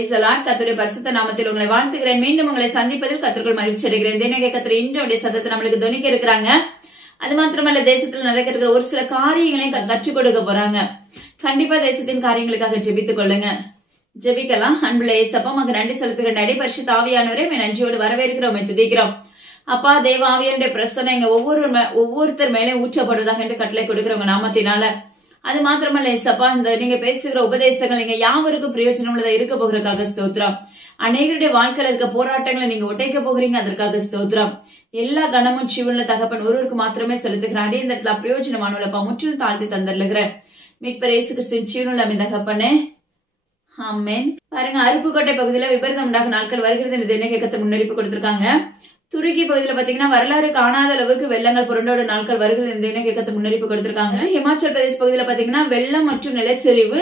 Praise the Lord. கர்த்தருடைய பரிசுத்த நாமத்தில் உங்களை வாழ்த்துகிறேன். மீண்டும் உங்களை சந்திப்பதில் கர்த்தருக்குள் மகிழ்ச்சி அடைகிறேன். தேவனுடைய கர்த்தர் இன்றைய சத்தத்தை நம்மளுக்கு துணிக்க இருக்கிறாங்க. அது மாத்திரமல்ல, தேசத்தில் நடக்கிற ஒரு சில காரியங்களையும் கற்றுக் கொடுக்க போறாங்க. கண்டிப்பா தேசத்தின் காரியங்களுக்காக ஜெபித்துக் கொள்ளுங்க. ஜெபிக்கலாம். அன்புள்ள இயேசப்பா, உமக்கு நன்றி செலுத்துகிற நடி பரிசுத்த ஆவியானவரே, நன்றியோடு வரவேற்கிறோம், துதிக்கிறோம். அப்பா, தேவ ஆவியானுடைய பிரசன்னம் எங்க ஒவ்வொருத்தர் மேலே ஊற்றப்படுவதாக என்று கட்டளை கொடுக்கிறவங்க நாமத்தினால. அது மாத்திரமல்ல இயேசப்பா, இந்த நீங்க பேசுகிற உபதேசங்கள் நீங்க யாவருக்கும் பிரயோஜனம் உள்ளதா இருக்க போகிறதுக்காக ஸ்தோத்திரம். அநேகருடைய வாழ்க்கையில இருக்க போராட்டங்களை நீங்க உடைக்க போகிறீங்க, அதற்காக ஸ்தோத்திரம். எல்லா கனமும் ஜீவன்ல தகப்பன் ஒருவருக்கு மாத்திரமே செலுத்துகிறேன். அடைய இந்த இடத்துல பிரயோஜனமானவளப்பா முற்றிலும் தாழ்த்தி தந்துருகிறேன். மீட்பர் இயேசு கிறிஸ்துவின் ஜீவனுள்ள அமை தகப்பனே, ஆமென். பாருங்க, அருப்புக்கோட்டை பகுதியில விபரீதம் உண்டாக நாட்கள் வருகிறது என்ன கேட்க முன்னறிப்பு கொடுத்திருக்காங்க. துருக்கி பகுதியில பாத்தீங்கன்னா வரலாறு காணாத அளவுக்கு வெள்ளங்கள் புரண்டோட நாட்கள் வருகிறது என்ன கேட்க முன்னறிப்பு கொடுத்திருக்காங்க. ஹிமாச்சல் பிரதேச பகுதியில பாத்தீங்கன்னா வெள்ளம் மற்றும் நிலச்சரிவு,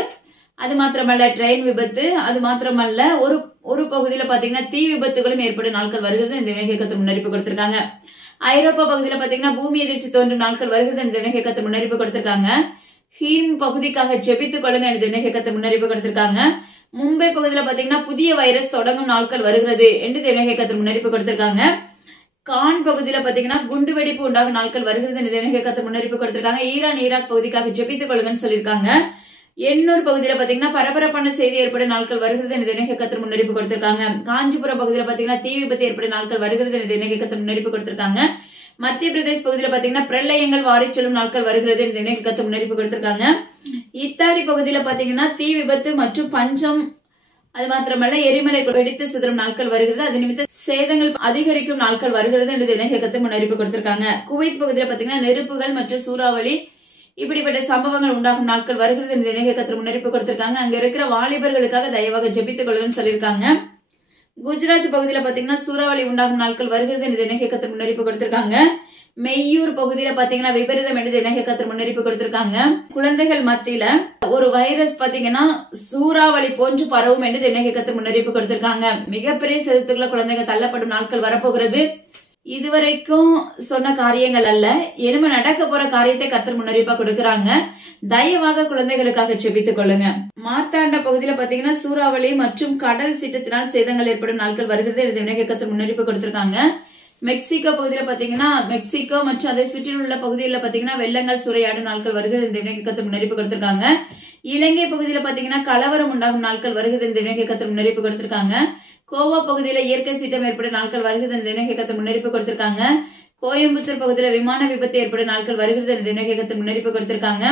அது மாத்திரமல்ல ட்ரெயின் விபத்து, அது மாத்திரமல்ல ஒரு பகுதியில பாத்தீங்கன்னா தீ விபத்துகளும் ஏற்படும் நாட்கள் வருகிறது இந்த இணையக்கத்து முன்னறிப்பு கொடுத்திருக்காங்க. ஐரோப்பா பகுதியில பாத்தீங்கன்னா பூமி எதிர்ச்சி தோன்றும் நாட்கள் வருகிறது இந்த இணையக்கத்து முன்னறிப்பு கொடுத்திருக்காங்க. ஹீம் பகுதிக்காக ஜெபித்துக் கொள்ளுங்க இந்த இணையக்கத்து முன்னறிப்பு கொடுத்திருக்காங்க. மும்பை பகுதியில பாத்தீங்கன்னா புதிய வைரஸ் தொடங்கும் நாட்கள் வருகிறது என்று இணையக்கத்து முன்னறிப்பு கொடுத்திருக்காங்க. கான் பகுதியில பாத்தீங்கன்னா குண்டு வெடிப்பு உண்டாகும் நாட்கள் வருகிறது என்று இணையக்கத்து முன்னறிப்பு கொடுத்திருக்காங்க. ஈராக் பகுதிக்காக ஜெபித்துக் கொள்ளுங்கன்னு சொல்லியிருக்காங்க. எண்ணூர் பகுதியில பாத்தீங்கன்னா பரபரப்பான செய்தி ஏற்படும் நாட்கள் வருகிறது என்று இணையக்கத்து முன்னறிப்பு கொடுத்திருக்காங்க. காஞ்சிபுரம் பகுதியில பாத்தீங்கன்னா தீ விபத்து ஏற்படும் நாட்கள் வருகிறது என்று இணையக்கத்து முன்னறிப்பு கொடுத்திருக்காங்க. மத்திய பிரதேச பகுதியில பாத்தீங்கன்னா பிரளயங்கள் வாரி செல்லும் நாட்கள் வருகிறது என்று இணையக்கத்து முன்னறிப்பு கொடுத்திருக்காங்க. இத்தாலி பகுதியில பாத்தீங்கன்னா தீ விபத்து மற்றும் பஞ்சம், அது மாத்திரமல்ல எரிமலை வெடித்து சிதறும் நாட்கள் வருகிறது, அது நிமித்த சேதங்கள் அதிகரிக்கும் நாட்கள் வருகிறது என்று இணையக்கத்து முன்னறிப்பு கொடுத்திருக்காங்க. குவைத் பகுதியில பாத்தீங்கன்னா நெருப்புகள் மற்றும் சூறாவளி இப்படிப்பட்ட சம்பவங்கள் உண்டாகும் நாட்கள் வருகிறது என்று இணையக்கத்து முன்னறிப்பு கொடுத்திருக்காங்க. அங்க இருக்கிற வாலிபர்களுக்காக தயவாக ஜெபித்துக் கொள்ளுன்னு சொல்லியிருக்காங்க. குஜராத் பகுதியில பாத்தீங்கன்னா சூறாவளி உண்டாகும் நாட்கள் வருகிறது என்று இணையக்கத்து முன்னறிப்பு கொடுத்திருக்காங்க. மெய்யூர் பகுதியில பாத்தீங்கன்னா விபரீதம் என்று இணையக்கத்து முன்னறிப்பு கொடுத்திருக்காங்க. குழந்தைகள் மத்தியில ஒரு வைரஸ் பாத்தீங்கன்னா சூறாவளி போன்று பரவும் என்று இணையக்கத்து முன்னறிப்பு கொடுத்திருக்காங்க. மிகப்பெரிய செலுத்துக்குள்ள குழந்தைகள் தள்ளப்படும் நாட்கள் வரப்போகிறது. இதுவரைக்கும் சொன்ன காரியங்கள் அல்ல, இனிமே நடக்க போற காரியத்தை கர்த்தர் முன்னறிப்பா கொடுக்கறாங்க. தயவாக குழந்தைகளுக்காக ஜெபித்துக் கொள்ளுங்க. மார்த்தாண்ட பகுதியில பாத்தீங்கன்னா சூறாவளி மற்றும் கடல் சீற்றத்தினால் சேதங்கள் ஏற்படும் நாட்கள் வருகிறது என்று கர்த்தர் முன்னறிப்பு கொடுத்திருக்காங்க. மெக்சிகோ பகுதியில பாத்தீங்கன்னா மெக்சிகோ மற்றும் அதை சுற்றியுள்ள பகுதிகளில் பாத்தீங்கன்னா வெள்ளங்கள் சூறையாடும் நாட்கள் வருகிறது இந்த கர்த்தர் முன்னறிப்பு கொடுத்திருக்காங்க. இலங்கை பகுதியில பாத்தீங்கன்னா கலவரம் உண்டாகும் நாட்கள் வருகிறது இந்த கர்த்தர் முன்னறிப்பு கொடுத்திருக்காங்க. கோவா பகுதியில இயற்கை சீற்றம் ஏற்படும் நாட்கள் வருகிறது இந்த கர்த்தர் முன்னறிப்பு கொடுத்திருக்காங்க. கோயம்புத்தூர் பகுதியில விமான விபத்து ஏற்படும் நாட்கள் வருகிறது இந்த கர்த்தர் முன்னறிப்பு கொடுத்திருக்காங்க.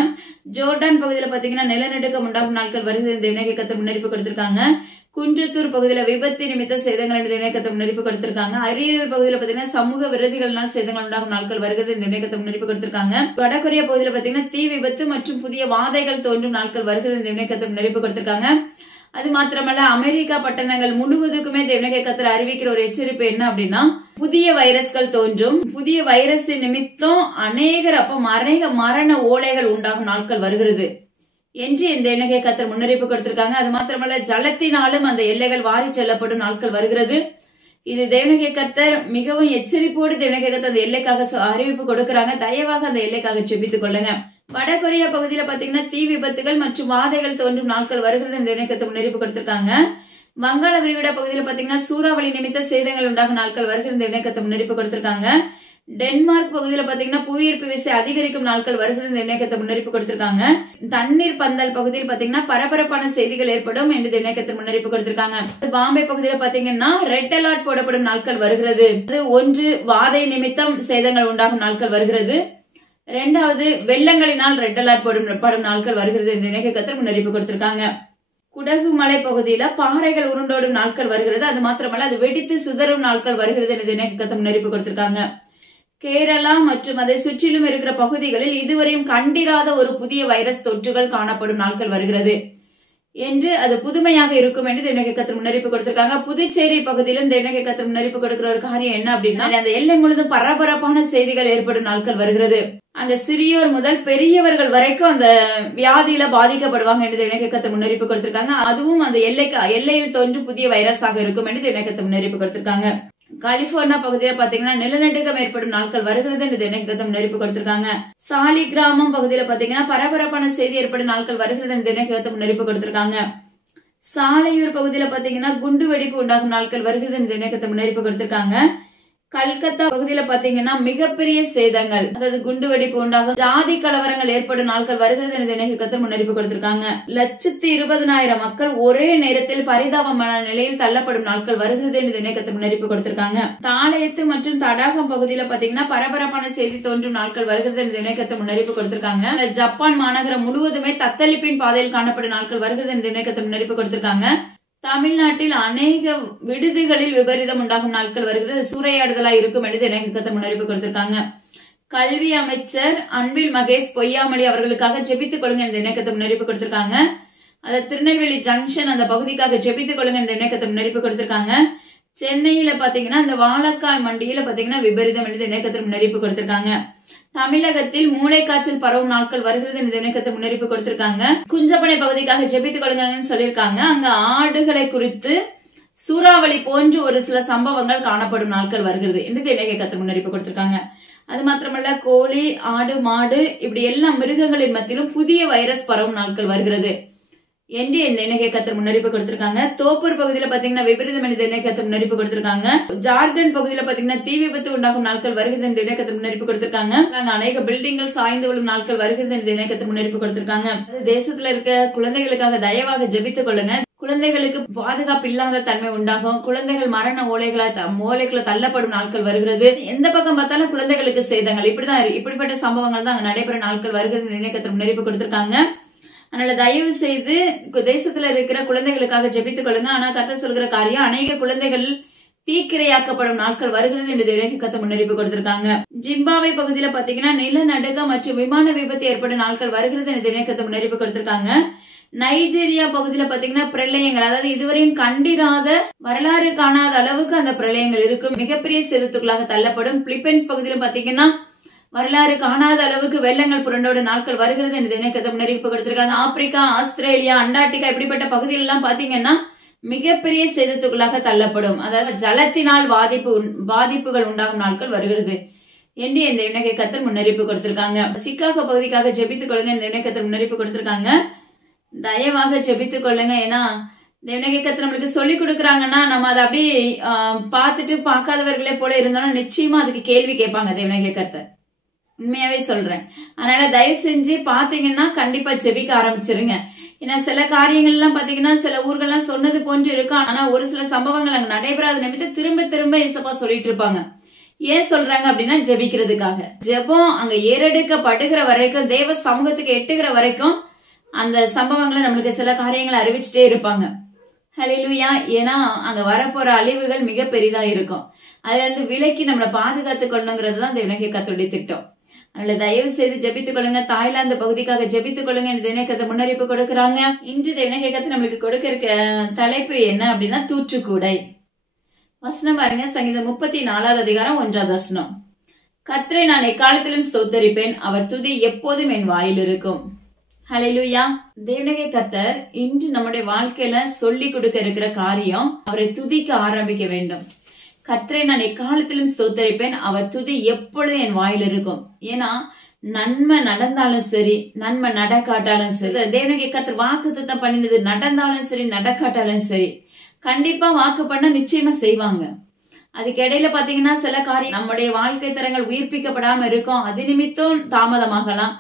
ஜோர்டான் பகுதியில பாத்தீங்கன்னா நிலநடுக்கம் உண்டாகும் நாட்கள் வருகிறது இந்த கர்த்தர் முன்னறிப்பு கொடுத்திருக்காங்க. குன்றத்தூர் பகுதியில விபத்து நிமித்த சேதங்கள் என்று இணையக்கத்தை முன்னறிப்பு கொடுத்திருக்காங்க. அரியலூர் பகுதியில பாத்தீங்கன்னா சமூக விரோதிகளால் சேதங்கள் உண்டாகும் நாட்கள் வருகிறது இந்த இணையக்கத்தை முன்னறிப்பு கொடுத்திருக்காங்க. வடகொரியா பகுதியில பாத்தீங்கன்னா தீ விபத்து மற்றும் புதிய வாதைகள் தோன்றும் நாட்கள் வருகிறது இந்த இணையக்கத்தை முன்னறிப்பு கொடுத்திருக்காங்க. அது மாத்திரமல்ல, அமெரிக்கா பட்டணங்கள் முழுவதுக்குமே தேவனகேக்கத்தில் அறிவிக்கிற ஒரு எச்சரிப்பு என்ன அப்படின்னா, புதிய வைரஸ்கள் தோன்றும், புதிய வைரஸ் நிமித்தம் அநேகர் மரண ஓலைகள் உண்டாகும் நாட்கள் வருகிறது என்று இந்த எண்ணகை கர்த்தர் முன்னறிப்பு கொடுத்திருக்காங்க. அது மாத்திரமல்ல, ஜலத்தினாலும் அந்த எல்லைகள் வாரி செல்லப்படும் நாட்கள் வருகிறது. இது தேவனகை கர்த்தர் மிகவும் எச்சரிப்போடு தேவனகை கர்த்தர் அந்த எல்லைக்காக அறிவிப்பு கொடுக்கறாங்க. தயவாக அந்த எல்லைக்காக ஜெபித்துக் கொள்ளுங்க. வடகொரியா பகுதியில பாத்தீங்கன்னா தீ விபத்துகள் மற்றும் வாதைகள் தோன்றும் நாட்கள் வருகிறது இந்த இணையக்கத்தை முன்னறிப்பு கொடுத்திருக்காங்க. வங்காள விரிகுடா பகுதியில பாத்தீங்கன்னா சூறாவளி நிமித்த சேதங்கள் உண்டாகும் நாட்கள் வருகிறது இந்த இணையக்கத்தை முன்னறிப்பு கொடுத்திருக்காங்க. டென்மார்க் பகுதியில பாத்தீங்கன்னா புவியீர்ப்பு விசை அதிகரிக்கும் நாட்கள் வருகிறது இந்த இணையக்கத்தை முன்னறிப்பு கொடுத்திருக்காங்க. தண்ணீர் பந்தல் பகுதியில் பாத்தீங்கன்னா பரபரப்பான செய்திகள் ஏற்படும் என்று இணையக்கத்தை முன்னறிப்பு கொடுத்திருக்காங்க. பாம்பே பகுதியில பாத்தீங்கன்னா ரெட் அலர்ட் போடப்படும் நாட்கள் வருகிறது. ஒன்று, வாதை நிமித்தம் சேதங்கள் உண்டாகும் நாட்கள் வருகிறது. இரண்டாவது, வெள்ளங்களினால் ரெட் அலர்ட் போடப்படும் நாட்கள் வருகிறது என்று இணையக்கத்தில் முன்னறிப்பு கொடுத்திருக்காங்க. குடகு மலை பகுதியில பாறைகள் உருண்டோடும் நாட்கள் வருகிறது. அது மாத்திரமல்ல, அது வெடித்து சிதறும் நாட்கள் வருகிறது என்று இணையக்கத்தில் முன்னறிப்பு கொடுத்திருக்காங்க. கேரளா மற்றும் அதை சுற்றிலும் இருக்கிற பகுதிகளில் இதுவரையும் கண்டிராத ஒரு புதிய வைரஸ் தொற்றுகள் காணப்படும் நாட்கள் வருகிறது என்று அது புதுமையாக இருக்கும் என்று இணையக்கத்தில் முன்னறிப்பு கொடுத்திருக்காங்க. புதுச்சேரி பகுதியிலும் இந்த இணையக்கத்தில் முன்னறிப்பு கொடுக்கிற ஒரு காரியம் என்ன அப்படின்னா, அந்த எல்லை முழுதும் பரபரப்பான செய்திகள் ஏற்படும் நாட்கள் வருகிறது. அங்க சிறியோர் முதல் பெரியவர்கள் வரைக்கும் அந்த வியாதியில பாதிக்கப்படுவாங்க என்று இணையக்கத்தில் முன்னறிப்பு கொடுத்திருக்காங்க. அதுவும் அந்த எல்லையில் தோன்றும் புதிய வைரஸாக இருக்கும் என்று இணையக்கத்தில் முன்னறிப்பு கொடுத்திருக்காங்க. கலிபோர்னியா பகுதியில பாத்தீங்கன்னா நிலநடுக்கம் ஏற்படும் நாட்கள் வருகிறது என்று இணையக்கத்தை முன்னறிப்பு கொடுத்திருக்காங்க. சாலி கிராமம் பகுதியில பாத்தீங்கன்னா பரபரப்பான செய்தி ஏற்படும் நாட்கள் வருகிறது என்று இணையக்கத்தை முன்னறிப்பு கொடுத்திருக்காங்க. சாலையூர் பகுதியில பாத்தீங்கன்னா குண்டு வெடிப்பு உண்டாகும் நாட்கள் வருகிறது இந்த இணையத்தை முன்னறிப்பு கொடுத்திருக்காங்க. கல்கத்தா பகுதியில பாத்தீங்கன்னா மிகப்பெரிய சேதங்கள், அதாவது குண்டு வெடிப்பு உண்டாகும், ஜாதி கலவரங்கள் ஏற்படும் நாட்கள் வருகிறது என்று இணையத்தை முன்னறிப்பு கொடுத்திருக்காங்க. 120,000 மக்கள் ஒரே நேரத்தில் பரிதாபமான நிலையில் தள்ளப்படும் நாட்கள் வருகிறது என்று இணையத்தை முன்னறிப்பு கொடுத்திருக்காங்க. தாளையத்து மற்றும் தடாகம் பகுதியில பாத்தீங்கன்னா பரபரப்பான செய்தி தோன்றும் நாட்கள் வருகிறது என்று இணையத்தை முன்னறிப்பு கொடுத்திருக்காங்க. ஜப்பான் மாநகரம் முழுவதுமே தத்தளிப்பின் பாதையில் காணப்படும் நாட்கள் வருகிறது என்று இணையத்தை முன்னறிப்பு கொடுத்திருக்காங்க. தமிழ்நாட்டில் அநேக விடுதிகளில் விபரீதம் உண்டாகும் நாட்கள் வருகிறது, சூறையாடுதலா இருக்கும் என்று இணையத்தை முன்னறிப்பு கொடுத்திருக்காங்க. கல்வி அமைச்சர் அன்பில் மகேஷ் பொய்யாமொழி அவர்களுக்காக ஜெபித்துக் கொள்ளுங்க என்ற இணையத்தை முன்னறிப்பு கொடுத்திருக்காங்க. அத திருநெல்வேலி ஜங்ஷன் அந்த பகுதிக்காக ஜெபித்துக் கொள்ளுங்க என்ற இணையத்தை முன்னறிப்பு கொடுத்திருக்காங்க. சென்னையில பாத்தீங்கன்னா இந்த வாழக்காய் மண்டியில பாத்தீங்கன்னா விபரீதம் என்று இணையத்தை முன்னறிப்பு கொடுத்திருக்காங்க. தமிழகத்தில் மூளைக்காய்ச்சல் பரவும் நாட்கள் வருகிறது இந்த இணையத்தை முன்னறிப்பு கொடுத்திருக்காங்க. குஞ்சப்பனை பகுதிக்காக ஜெபித்துக் கொள்ளுங்கன்னு சொல்லியிருக்காங்க. அங்க ஆடுகளை குறித்து சூறாவளி போன்று ஒரு சில சம்பவங்கள் காணப்படும் நாட்கள் வருகிறது என்று இணையத்தை முன்னறிப்பு கொடுத்திருக்காங்க. அது மாத்திரமல்ல கோழி, ஆடு, மாடு இப்படி எல்லா மிருகங்களின் மத்தியிலும் புதிய வைரஸ் பரவும் நாட்கள் வருகிறது என்று இந்த இணையத்தை முன்னறிப்பு கொடுத்திருக்காங்க. தோப்பூர் பகுதியில பாத்தீங்கன்னா விபரீதம் என்ற இணையத்தை முன்னறிப்பு கொடுத்திருக்காங்க. ஜார்க்கண்ட் பகுதியில பாத்தீங்கன்னா தீ விபத்து உண்டாகும் நாட்கள் வருகிறது இந்த இணையத்தை முன்னறிப்பு கொடுத்திருக்காங்க. அநேக பில்டிங்கள் சாய்ந்து விழும் நாட்கள் வருகிறது இந்த இணையத்தை முன்னறிப்பு கொடுத்திருக்காங்க. தேசத்துல இருக்க குழந்தைகளுக்காக தயவாக ஜெபித்துக் கொள்ளுங்க. குழந்தைகளுக்கு பாதுகாப்பு இல்லாத தன்மை உண்டாகும், குழந்தைகள் மரண ஓலைகளை தள்ளப்படும் நாட்கள் வருகிறது. எந்த பக்கம் பார்த்தாலும் குழந்தைகளுக்கு சேதங்கள், இப்படிப்பட்ட சம்பவங்கள் தான் அங்க நடைபெற நாட்கள் வருகிறது இணையத்தை முன்னறிப்பு கொடுத்திருக்காங்க. அதனால தயவு செய்து தேசத்துல இருக்கிற குழந்தைகளுக்காக ஜெபித்துக் கொள்ளுங்க. ஆனா கர்த்தர் சொல்கிற காரியம், அநேக குழந்தைகள் தீக்கிரையாக்கப்படும் நாட்கள் வருகிறது என்று இணையத்தை முன்னறிப்பு கொடுத்திருக்காங்க. ஜிம்பாவே பகுதியில பாத்தீங்கன்னா நிலநடுக்கம் மற்றும் விமான விபத்து ஏற்படும் நாட்கள் வருகிறது என்று இணையத்தை முன்னறிப்பு கொடுத்திருக்காங்க. நைஜீரியா பகுதியில பாத்தீங்கன்னா பிரளயங்கள், அதாவது இதுவரையும் கண்டிராத வரலாறு காணாத அளவுக்கு அந்த பிரளயங்கள் இருக்கும், மிகப்பெரிய சேதத்துக்குள்ளாக தள்ளப்படும். பிலிப்பைன்ஸ் பகுதியில பாத்தீங்கன்னா வரலாறு காணாத அளவுக்கு வெள்ளங்கள் புரண்டோட நாட்கள் வருகிறது என்று இணையத்தை முன்னறிவிப்பு கொடுத்திருக்காங்க. ஆப்பிரிக்கா, ஆஸ்திரேலியா, அண்டார்டிகா இப்படிப்பட்ட பகுதிகள் எல்லாம் பாத்தீங்கன்னா மிகப்பெரிய சேதத்துக்குள்ளாக தள்ளப்படும், அதாவது ஜலத்தினால் பாதிப்புகள் உண்டாகும் நாட்கள் வருகிறது என்று இந்த இணையத்தை முன்னறிவிப்பு கொடுத்திருக்காங்க. சிக்காகோ பகுதிக்காக ஜெபித்துக் கொள்ளுங்க இந்த இணையத்தை முன்னறிவிப்பு கொடுத்திருக்காங்க. தயவாக ஜெபித்துக் கொள்ளுங்க. ஏன்னா இந்த இணையத்தை நம்மளுக்கு சொல்லி கொடுக்கறாங்கன்னா நம்ம அதை அப்படியே பார்த்துட்டு பார்க்காதவர்களே போல இருந்தாலும் நிச்சயமா அதுக்கு கேள்வி கேட்பாங்க இந்த இணையத்தை, உண்மையாவே சொல்றேன். அதனால தயவு செஞ்சு பாத்தீங்கன்னா கண்டிப்பா ஜெபிக்க ஆரம்பிச்சிருங்க. ஏன்னா சில காரியங்கள் எல்லாம் பாத்தீங்கன்னா சில ஊர்கள்லாம் சொன்னது போன்று இருக்கும், ஆனா ஒரு சில சம்பவங்கள் அங்க நடைபெறாத நிமித்தம் திரும்ப திரும்ப இயேசப்பா சொல்லிட்டு இருப்பாங்க. ஏன் சொல்றாங்க அப்படின்னா ஜெபிக்கிறதுக்காக. ஜெபம் அங்க ஏறெடுக்கப்படுகிற வரைக்கும், தேவ சமூகத்துக்கு எட்டுகிற வரைக்கும் அந்த சம்பவங்களை நம்மளுக்கு சில காரியங்களை அறிவிச்சுட்டே இருப்பாங்க. ஹல்லேலூயா. ஏன்னா அங்க வரப்போற அழிவுகள் மிக பெரிதா இருக்கும், அதுல இருந்து விலக்கி நம்மளை பாதுகாத்துக் கொள்ளணுங்கிறது தான் இந்த இணையத்துடைய திட்டம். அதனால தயவு செய்து ஜெபித்துக் கொள்ளுங்க. தாய்லாந்து பகுதிக்காக ஜெபித்துக் கொள்ளுங்க இந்த இணையத்தை முன்னறிப்பு கொடுக்கறாங்க. இன்று இந்த இணையத்தை நம்மளுக்கு கொடுக்க இருக்க தலைப்பு என்ன அப்படின்னா தூற்றுக்கூடை. வசனம் பாருங்க, சங்கீதம் 34 அதிகாரம் 1 வசனம். கர்த்தரை நான் எக்காலத்திலும் ஸ்தோத்தரிப்பேன், அவர் துதி எப்போதும் என் வாயில் இருக்கும். ஹல்லேலூயா. தேவனாகிய கர்த்தர் இன்று நம்முடைய வாழ்க்கையில சொல்லி கொடுக்க இருக்கிற காரியம், அவரை துதிக்க ஆரம்பிக்க வேண்டும். கர்த்தரை நான் எக்காலத்திலும் ஸ்தோத்தரிப்பேன், அவர் துதி எப்பொழுதும் என் வாயில் இருக்கும். ஏன்னா நன்மை நடந்தாலும் சரி, நன்மை நடக்காட்டாலும் சரி, தேவனாகிய கர்த்தர் வாக்குத்தத்தம் பண்ணினது நடந்தாலும் சரி நடக்காட்டாலும் சரி, கண்டிப்பா வாக்கு பண்ண நிச்சயமா செய்வாங்க. அதுக்கு இடையில பாத்தீங்கன்னா சில காரியம் நம்முடைய வாழ்க்கை தரங்கள் உயிர்ப்பிக்கப்படாம இருக்கும், அது நிமித்தம் தாமதமாகலாம்.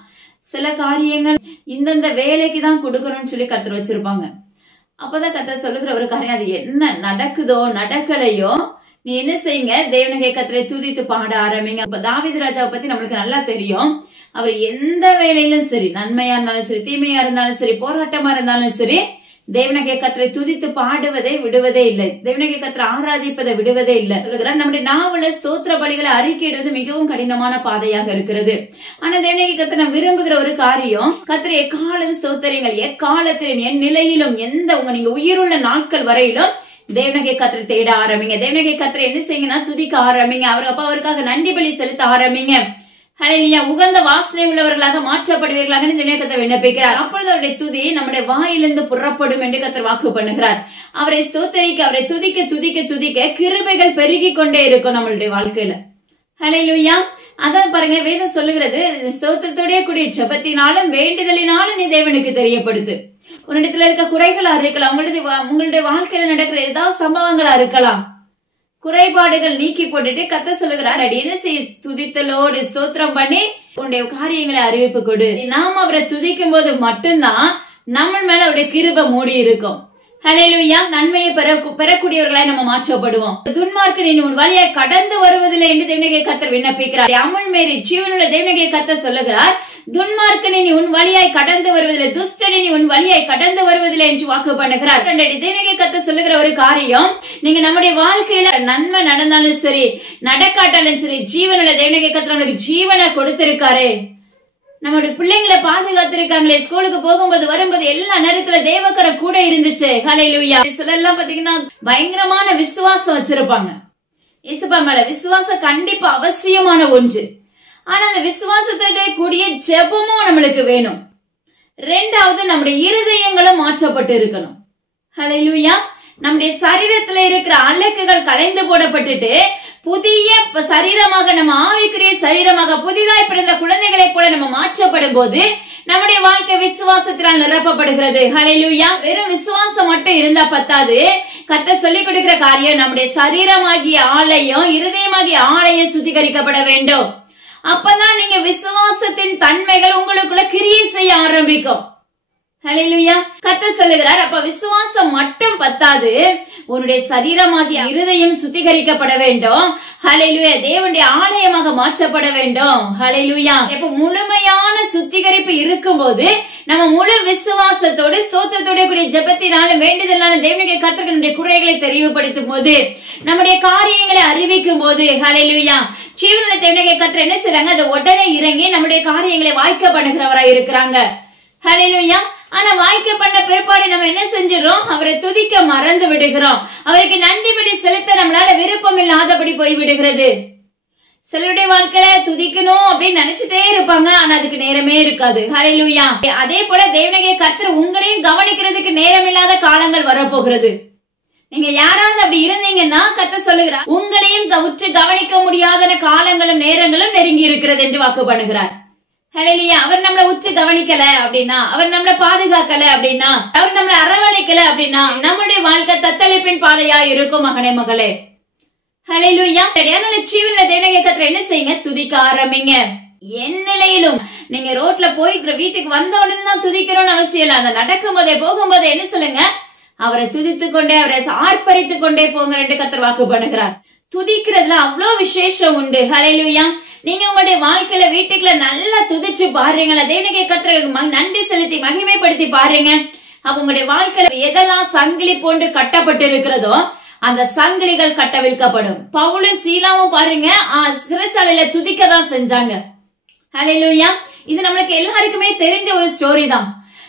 சில காரியங்கள் இந்தந்த வேலைக்கு தான் கொடுக்கணும்னு சொல்லி கர்த்தர் வச்சிருப்பாங்க. அப்பதான் கர்த்தர் சொல்லுகிற ஒரு காரியம், அது என்ன நடக்குதோ நடக்கலையோ நீ என்ன செய்யுங்க, தேவனாகிய கர்த்தரை துதித்து பாட ஆரம்பிங்க. தாவீது ராஜாவை பத்தி நம்மளுக்கு நல்லா தெரியும். அவர் எந்த வேலையிலும் சரி, நன்மையா இருந்தாலும் சரி, தீமையா இருந்தாலும் சரி, போராட்டமா இருந்தாலும் சரி, தேவனாகிய கர்த்தரை துதித்து பாடுவதை விடுவதே இல்லை, தேவனாகிய கர்த்தரை ஆராதிப்பதை விடுவதே இல்லை. நம்முடைய நாவல ஸ்தோத்திர பலிகளை அறிக்கையிடுவது மிகவும் கடினமான பாதையாக இருக்கிறது. ஆனா தேவனாகிய கர்த்தர் நான் விரும்புகிற ஒரு காரியம், கர்த்தரை எக்காலம் ஸ்தோத்திரங்கள், எக்காலத்திலும் என் நிலையிலும் எந்த நீங்க உயிருள்ள நாட்கள் வரையிலும் தேவனாகிய கர்த்தரை தேட ஆரம்பிங்க. தேவனாகிய கர்த்தரை என்ன செய்யுங்கன்னா துதிக்க ஆரம்பிங்க. அவருக்காக நன்றி பலி செலுத்த ஆரம்பிங்க. ஹல்லேலூயா. உகந்த வாசனை உள்ளவர்களாக மாற்றப்படுவீர்களாக இந்த கர்த்தர் விண்ணப்பிக்கிறார். அப்பொழுது அவருடைய துதி நம்முடைய வாயிலிருந்து புறப்படும் என்று கர்த்தர் வாக்கு பண்ணுகிறார். அவரை ஸ்தோத்தரிக்க, அவரை துதிக்க துதிக்க துதிக்க கிருபைகள் பெருகி கொண்டே இருக்கும் நம்மளுடைய வாழ்க்கையில. ஹல்லேலூயா. அதான் பாருங்க, வேதம் சொல்லுகிறது, ஸ்தோத்திரத்தோடே கூடிய ஜெபத்தினாலும் வேண்டுதலினாலும் நீ தேவனுக்கு தெரியப்படுத்து. உன்னிடத்துல இருக்க குறைகளா இருக்கலாம், உங்களுடைய வாழ்க்கையில நடக்கிற ஏதாவது சம்பவங்களா இருக்கலாம். குறைபாடுகள் நீக்கி போட்டுட்டு கர்த்தர் சொல்லுகிறார், அடி என்ன செய்ய, துதித்தலோடு ஸ்தோத்திரம் பண்ணி உன்னுடைய காரியங்களை அறிவிப்பு கொடு. நாம் அவரை துதிக்கும் போது மட்டும்தான் நம்ம மேல அவருடைய கிருபை மூடி இருக்கும். ஹல்லேலூயா. நன்மையை பெறக்கூடியவர்களாய் நம்ம மாற்றப்படுவோம். துன்மார்க்கனின் உன் வழியை கடந்து வருவதில்லை என்று தேவனாகிய கர்த்தர் விண்ணப்பிக்கிறார். அமுல் மேரி ஜீவனுள்ள தேவனாகிய கர்த்தர் சொல்லுகிறார், துன்மார்க்கனின் உன் வழியாய் கடந்து வருவதில்லை, துஷ்டனின் உன் வழியாய் கடந்து வருவதில்லை என்று வாக்கு பண்ணுகிறார். தேவனாகிய கர்த்தர் சொல்லுகிற ஒரு காரியம், நீங்க நம்முடைய வாழ்க்கையில நன்மை நடந்தாலும் சரி நடக்காட்டாலும் சரி, ஜீவனுள்ள தேவனாகிய கர்த்தர் நம்மளுக்கு ஜீவனை கொடுத்திருக்காரு. நம்மளுடைய பிள்ளைங்களை பாதுகாத்திருக்காங்களே, ஸ்கூலுக்கு போகும்போது வரும்போது எல்லா நேரத்துல தேவக்கரை கூட இருந்துச்சு. ஹல்லேலூயா. சிலர்லாம் பாத்தீங்கன்னா பயங்கரமான விசுவாசம் வச்சிருப்பாங்க. இயேசுப்பா மேல விசுவாசம் கண்டிப்பா அவசியமான ஒன்று. ஆனா அந்த விசுவாசத்தோட கூடிய ஜெபமும் நம்மளுக்கு வேணும். ரெண்டாவது, நம்முடைய இருதயங்களும் மாற்றப்பட்டு இருக்கணும். ஹல்லேலூயா. நம்முடைய சரீரத்துல இருக்கிற அழுக்குகள் களைந்து போடப்பட்டுட்டு புதிய சரீரமாக, நம்ம ஆவிக்குரிய சரீரமாக புதிதாய் பிறந்த குழந்தைகளை போல நம்ம மாற்றப்படும் போது நம்முடைய வாழ்க்கை விசுவாசத்தினால் நிரப்பப்படுகிறது. ஹல்லேலூயா. வெறும் விசுவாசம் மட்டும் இருந்தா பத்தாது. கர்த்தர் சொல்லிக் கொடுக்கிற காரியம், நம்முடைய சரீரமாகிய ஆலயம், இருதயமாகிய ஆலயம் சுத்திகரிக்கப்பட வேண்டும். அப்பதான் நீங்க விசுவாசத்தின் தன்மைகள் உங்களுக்குள்ள கிரியை செய்ய ஆரம்பிக்கும். ஹல்லேலூயா. கர்த்தர் சொல்லுகிறார், அப்ப விசுவாசம் மட்டும் பத்தாது, உன்னுடைய சரீரமாகிய இருதயம் சுத்திகரிக்கப்பட வேண்டும். ஹல்லேலூயா. தேவனுடைய ஆலயமாக மாற்றப்பட வேண்டும். ஹல்லேலூயா. இப்ப முழுமையான சுத்திகரிப்பு இருக்கும்போது நம்ம முழு விசுவாசத்தோடு ஸ்தோத்திரத்தோட கூடிய ஜெபத்தினாலும் வேண்டுதலான தேவனுடைய கர்த்தருடைய குறைகளை தெரிவுபடுத்தும் போது, நம்முடைய காரியங்களை அறிவிக்கும் போது, ஹல்லேலூயா, ஜீவனுள்ள தேவனுடைய கர்த்தர் என்ன செய்றாங்க, அதை உடனே இறங்கி நம்முடைய காரியங்களை வாய்க்க பண்ணுகிறவராய் இருக்கிறாங்க. ஹல்லேலூயா. ஆனா வாய்க்க பண்ண பிற்பாடு நம்ம என்ன செஞ்சிடறோம், அவரை துதிக்க மறந்து விடுகிறோம். அவருக்கு நன்றி பலி செலுத்த நம்மளால விருப்பம் இல்லாதபடி போய் விடுகிறது. சிலருடைய வாழ்க்கையில துதிக்கணும் அப்படின்னு நினைச்சிட்டே இருப்பாங்க, ஆனா அதுக்கு நேரமே இருக்காது. ஹல்லேலூயா. அதே போல தேவனாகிய கர்த்தர் உங்களையும் கவனிக்கிறதுக்கு நேரம் இல்லாத காலங்கள் வரப்போகிறது. நீங்க யாராவது அப்படி இருந்தீங்கன்னா கர்த்தர் சொல்லுகிறார், உங்களையும் உற்று கவனிக்க முடியாத காலங்களும் நேரங்களும் நெருங்கி இருக்கிறது என்று வாக்கு பண்ணுகிறார். ஹல்லேலூயா. அவர் நம்மளை உற்று கவனிக்கல அப்படின்னா, அவர் நம்மளை பாதுகாக்கல அப்படின்னா, அவர் நம்மளை அரவணைக்கல அப்படின்னா நம்மளுடைய வாழ்க்கை தத்தளிப்பின் பாதையா இருக்கும் மகனே மகளே. ஹல்லேலூயா. ஜீவனுள்ள தேவனாகிய கர்த்தரை என்ன செய்யுங்க, துதிக்க ஆரம்பிங்க. என் நிலையிலும் நீங்க ரோட்ல போயிட்டு வீட்டுக்கு வந்த உடனே தான் துதிக்கணும்னு அவசியம் இல்ல. அந்த நடக்கும் போதே போகும்போதே என்ன சொல்லுங்க, அவரை துதித்து கொண்டே, அவரை ஆர்ப்பரித்து கொண்டே போங்க என்று கர்த்தர் வாக்கு பண்ணுகிறார். துதிக்கிறதுல அவ்வளவு விசேஷம் உண்டு. ஹல்லேலூயா. நீங்க உங்களுடைய வாழ்க்கையில வீட்டுக்குள்ள நல்லா துதிச்சு பாருங்களா, தேவனுடைய கர்த்தருக்கு நன்றி செலுத்தி மகிமைப்படுத்தி பாருங்க. அப்ப உங்களுடைய வாழ்க்கையில எதெல்லாம் சங்கிலி போன்று கட்டப்பட்டு இருக்கிறதோ அந்த சங்கிலிகள் கட்டவிழ்க்கப்படும். பவுலும் சீலாவும் பாருங்க சிறைச்சாலையில துதிக்க தான் செஞ்சாங்க. ஹல்லேலூயா. இது நம்மளுக்கு எல்லாருக்குமே தெரிஞ்ச ஒரு ஸ்டோரி தான்.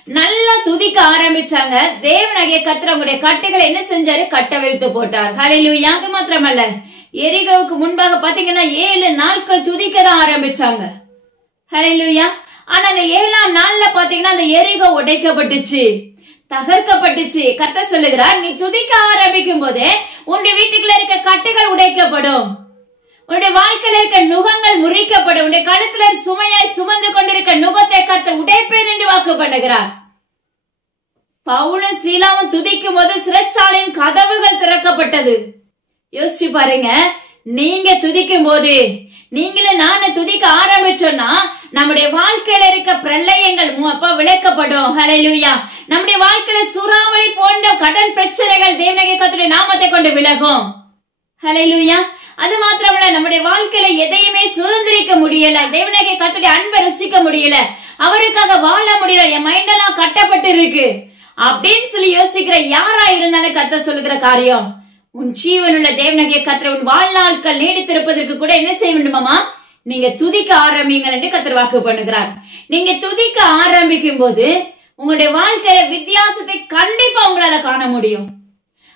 நல்லா துதிக்க ஆரம்பிச்சாங்க. தேவனாகிய கர்த்தர் அவங்களுடைய கட்டுகளை என்ன செஞ்சாரு, கட்டவிழ்த்து போட்டார். ஹல்லேலூயா. அது மாத்திரமல்ல, எரிகோவுக்கு முன்பாக பாத்தீங்கன்னா 7 நாட்கள் துதிக்க தான் ஆரம்பிச்சாங்க. ஹல்லேலூயா. ஆனா அந்த 7ஆம் நாள்ல பாத்தீங்கன்னா அந்த எரிகோ உடைக்கப்பட்டுச்சு, தகர்க்கப்பட்டுச்சு. கர்த்தர் சொல்லுகிறார், நீ துதிக்க ஆரம்பிக்கும் போதே உன்னுடைய வீட்டுக்குள்ள இருக்க கட்டுகள் உடைக்கப்படும், உன்னுடைய வாழ்க்கையில இருக்க நுகங்கள் முறிக்கப்படும், உன்னுடைய கழுத்துல சுமையாய் சுமந்து கொண்டிருக்க நுகத்தை கர்த்தர் உடைப்பேன் என்று வாக்கு பண்ணுகிறார். பவுலும் சீலாவும் துதிக்கும் போது சிறைச்சாலையின் கதவுகள் திறக்கப்பட்டது. யோசிச்சு பாருங்க, நீங்க துதிக்கும் போது, நீங்களும் நானும் துதிக்க ஆரம்பிச்சோம்னா நம்முடைய வாழ்க்கையில இருக்க பிரளயங்கள் விளக்கப்படும். ஹல்லேலூயா. நம்முடைய வாழ்க்கையில சூறாவளி போன்ற கடன் பிரச்சனைகள் தேவனாகிய கர்த்தருடைய நாமத்தை கொண்டு விலகும். ஹல்லேலூயா. அது மாத்திரமல்ல, நம்முடைய வாழ்க்கையில எதையுமே சுதந்திரிக்க முடியல, தேவனாகிய கர்த்தருடைய அன்பை ருசிக்க முடியல, அவருக்காக வாழ முடியல, என் மைண்டெல்லாம் கட்டப்பட்டு இருக்கு அப்படின்னு சொல்லி யோசிக்கிற யாரா இருந்தாலும் கர்த்தர் சொல்லுகிற காரியம், உன் ஜீவனுள்ள தேவனாகிய கர்த்தர் உன் வாழ்நாட்கள் நீடித்திருப்பதற்கு கூட என்ன செய்ய வேண்டுமாமா, நீங்க துதிக்க ஆரம்பிங்க என்று கர்த்தர் வாக்கு பண்ணுகிறார். நீங்க துதிக்க ஆரம்பிக்கும் போது உங்களுடைய வாழ்க்கையில வித்தியாசத்தை கண்டிப்பா உங்களால காண முடியும்.